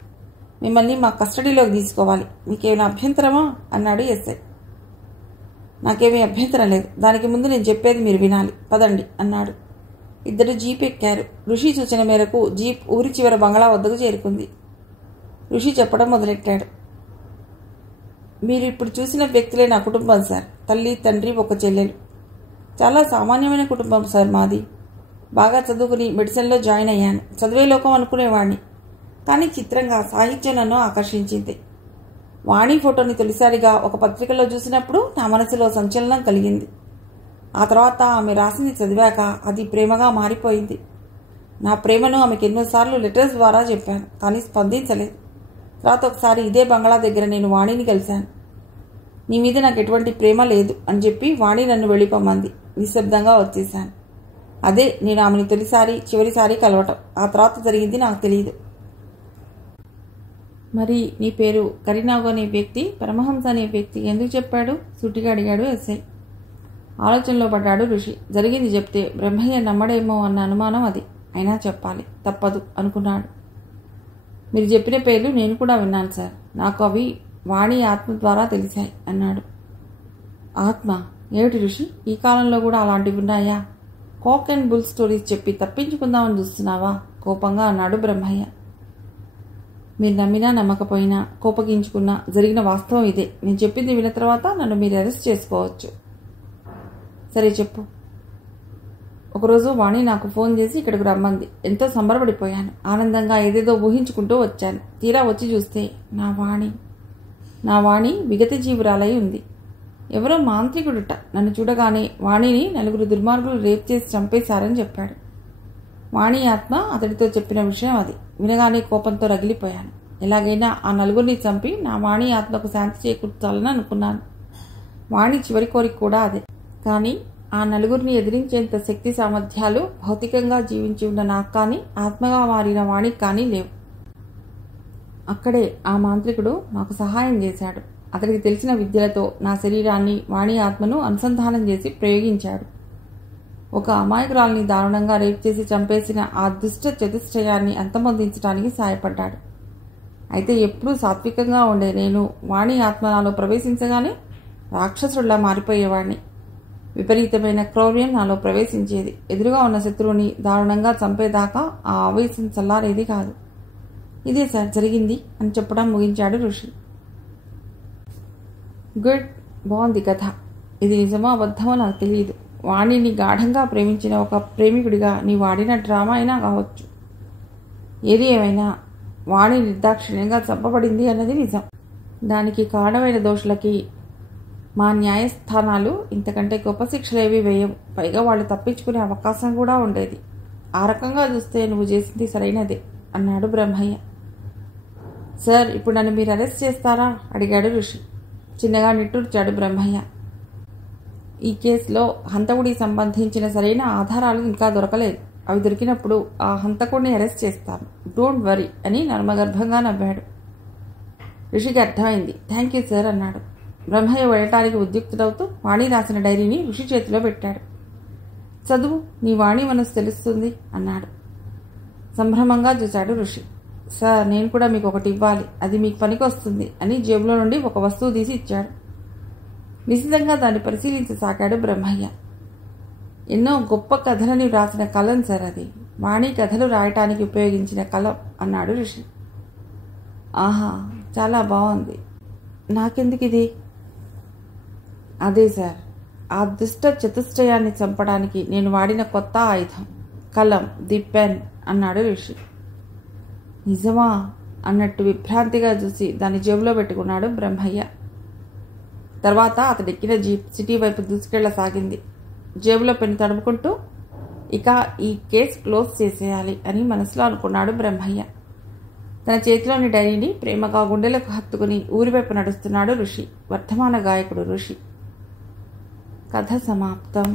మిమ్మల్ని మా కస్టడీలోకి తీసుకోవాలి. మీకేమైనా అభ్యంతరమా అన్నాడు ఎస్ఐ. నాకేమీ అభ్యంతరం లేదు. దానికి ముందు నేను చెప్పేది మీరు వినాలి. పదండి అన్నాడు. ఇద్దరు జీప్ ఎక్కారు. ఋషి సూచన మేరకు జీప్ ఊరి చివర బంగ్లా వద్దకు చేరుకుంది. ఋషి చెప్పడం మొదలెట్టాడు. మీరు ఇప్పుడు చూసిన వ్యక్తులే నా కుటుంబం సార్. తల్లి, తండ్రి, ఒక చెల్లెలు. చాలా సామాన్యమైన కుటుంబం సార్ మాది. బాగా చదువుకుని మెడిసిన్లో జాయిన్ అయ్యాను. చదివే లోకం అనుకునేవాణ్ణి. కానీ చిత్రంగా సాహిత్యం నన్ను ఆకర్షించింది. వాణి ఫోటోని తొలిసారిగా ఒక పత్రికలో చూసినప్పుడు నా మనసులో సంచలనం కలిగింది. ఆ తర్వాత ఆమె రాసింది చదివాక అది ప్రేమగా మారిపోయింది. నా ప్రేమను ఆమెకు ఎన్నోసార్లు లెటర్స్ ద్వారా చెప్పాను, కానీ స్పందించలేదు. తర్వాత ఒకసారి ఇదే బంగ్లా దగ్గర నేను వాణిని కలిశాను. నీ మీద నాకు ఎటువంటి ప్రేమ లేదు అని చెప్పి వాణి నన్ను వెళ్ళిపోమంది. నిశ్శబ్దంగా వచ్చేశాను. అదే నేను ఆమెను తొలిసారి చివరిసారి కలవటం. ఆ తర్వాత జరిగింది నాకు తెలియదు. మరి నీ పేరు కరీనాగు అనే వ్యక్తి పరమహంస అనే వ్యక్తి ఎందుకు చెప్పాడు? సూటిగా అడిగాడు ఎస్ఐ. ఆలోచనలో పడ్డాడు ఋషి. జరిగింది చెప్తే బ్రహ్మయ్య నమ్మడేమో అన్న అనుమానం అది. అయినా చెప్పాలి, తప్పదు అనుకున్నాడు. మీరు చెప్పిన పేర్లు నేను కూడా విన్నాను సార్. నాకు అవి వాణి ఆత్మ ద్వారా తెలిసాయి అన్నాడు. ఆత్మ ఏమిటి ఋషి? ఈ కాలంలో కూడా అలాంటివి ఉన్నాయా? కాక్ అండ్ బుల్ స్టోరీస్ చెప్పి తప్పించుకుందామని చూస్తున్నావా? కోపంగా అన్నాడు బ్రహ్మయ్య. మీరు నమ్మినా నమ్మకపోయినా కోపగించుకున్నా జరిగిన వాస్తవం ఇదే. నేను చెప్పింది విన్న తర్వాత నన్ను మీరు అరెస్ట్ చేసుకోవచ్చు. సరే చెప్పు. ఒకరోజు వాణి నాకు ఫోన్ చేసి ఇక్కడికి రమ్మంది. ఎంతో సంబరపడిపోయాను. ఆనందంగా ఏదేదో ఊహించుకుంటూ వచ్చాను. తీరా వచ్చి చూస్తే నా వాణి విగత జీవురాలై ఉంది. ఎవరో మాంత్రికుడుట నన్ను చూడగానే వాణిని 4 దుర్మార్గులు రేప్ చేసి చంపేశారని చెప్పాడు. వాణి ఆత్మ అతడితో చెప్పిన విషయం అది. వినగానే కోపంతో రగిలిపోయాను. ఎలాగైనా ఆ 4 చంపి నా వాణి ఆత్మకు శాంతి చేకూర్చాలని అనుకున్నాను. వాణి చివరి కోరిక కూడా అదే. కానీ ఆ 4 ఎదిరించేంత శక్తి సామర్థ్యాలు భౌతికంగా జీవించి ఉన్న నాకు కానీ ఆత్మగా మారిన వాణికి కానీ లేవు. అక్కడే ఆ మాంత్రికుడు నాకు సహాయం చేశాడు. అతడికి తెలిసిన విద్యలతో నా శరీరాన్ని వాణి ఆత్మను అనుసంధానం చేసి ప్రయోగించాడు. ఒక అమాయకురాల్ని దారుణంగా రేప్ చేసి చంపేసిన ఆ దుష్ట చతుష్టయాన్ని అంతమొందించడానికి సాయపడ్డాడు. అయితే ఎప్పుడూ సాత్వికంగా ఉండే నేను వాణి ఆత్మ నాలో ప్రవేశించగానే రాక్షసుడిలా మారిపోయేవాడిని. విపరీతమైన క్రౌర్యం నాలో ప్రవేశించేది. ఎదురుగా ఉన్న శత్రువుని దారుణంగా చంపేదాకా ఆ ఆవేశం చల్లారేది కాదు. ఇదే సార్ జరిగింది అని చెప్పడం ముగించాడు ఋషి. గుడ్, బాగుంది కథ. ఇది నిజమో అబద్ధమో నాకు తెలియదు. వాణిని గాఢంగా ప్రేమించిన ఒక ప్రేమికుడిగా నీ వాడిన డ్రామా అయినా కావచ్చు. ఏది ఏమైనా వాణి నిర్దాక్షిణ్యంగా చంపబడింది అన్నది నిజం. దానికి కారణమైన దోషులకి మా న్యాయస్థానాలు ఇంతకంటే గొప్ప శిక్షలేవి వేయవు. పైగా వాళ్ళు తప్పించుకునే అవకాశం కూడా ఉండేది. ఆ రకంగా చూస్తే నువ్వు చేసింది సరైనదే అన్నాడు బ్రహ్మయ్య. సార్, ఇప్పుడు నన్ను మీరు అరెస్ట్ చేస్తారా? అడిగాడు ఋషి. చిన్నగా నిట్టూర్చాడు బ్రహ్మయ్య. ఈ కేసులో హంతకుడికి సంబంధించిన సరైన ఆధారాలు ఇంకా దొరకలేదు. అవి దొరికినప్పుడు ఆ హంతకుడిని అరెస్ట్ చేస్తాను. డోంట్ వరీ అని నర్మగర్భంగా నవ్వాడు. ఋషికి అర్థమైంది. థ్యాంక్ యూ సార్ అన్నాడు. బ్రహ్మయ్య వెళ్ళటానికి ఉద్యుక్తుడవుతూ వాణి రాసిన డైరీని ఋషి చేతిలో పెట్టాడు. చదువు, నీ వాణి మనసు తెలుస్తుంది అన్నాడు. సంభ్రమంగా చూశాడు ఋషి. సార్, నేను కూడా మీకు ఒకటి ఇవ్వాలి. అది మీకు పనికొస్తుంది అని జేబులో నుండి ఒక వస్తువు తీసి ఇచ్చాడు. నిశితంగా దాన్ని పరిశీలించసాగాడు బ్రహ్మయ్య. ఎన్నో గొప్ప కథలని వ్రాసిన కలం సార్ అది. వాణి కథలు రాయటానికి ఉపయోగించిన కలం అన్నాడు ఋషి. ఆహా, చాలా బాగుంది. నాకెందుకు ఇది? అదే సార్, ఆ దుష్ట చతుష్టయాన్ని చంపడానికి నేను వాడిన కొత్త ఆయుధం కలం, ది పెన్ అన్నాడు ఋషి. నిజమా అన్నట్టు విభ్రాంతిగా చూసి దాన్ని జేబులో పెట్టుకున్నాడు బ్రహ్మయ్య. తర్వాత అతడెక్కిన జీప్ సిటీ వైపు దూసుకెళ్లసాగింది. జేబులో పెన్ను తడుపుకుంటూ ఇక ఈ కేసు క్లోజ్ చేసేయాలి అని మనసులో అనుకున్నాడు బ్రహ్మయ్య. తన చేతిలోని డైరీని ప్రేమగా గుండెలకు హత్తుకుని ఊరివైపు నడుస్తున్నాడు ఋషి. వర్ధమాన గాయకుడు ఋషి. కథ సమాప్తం.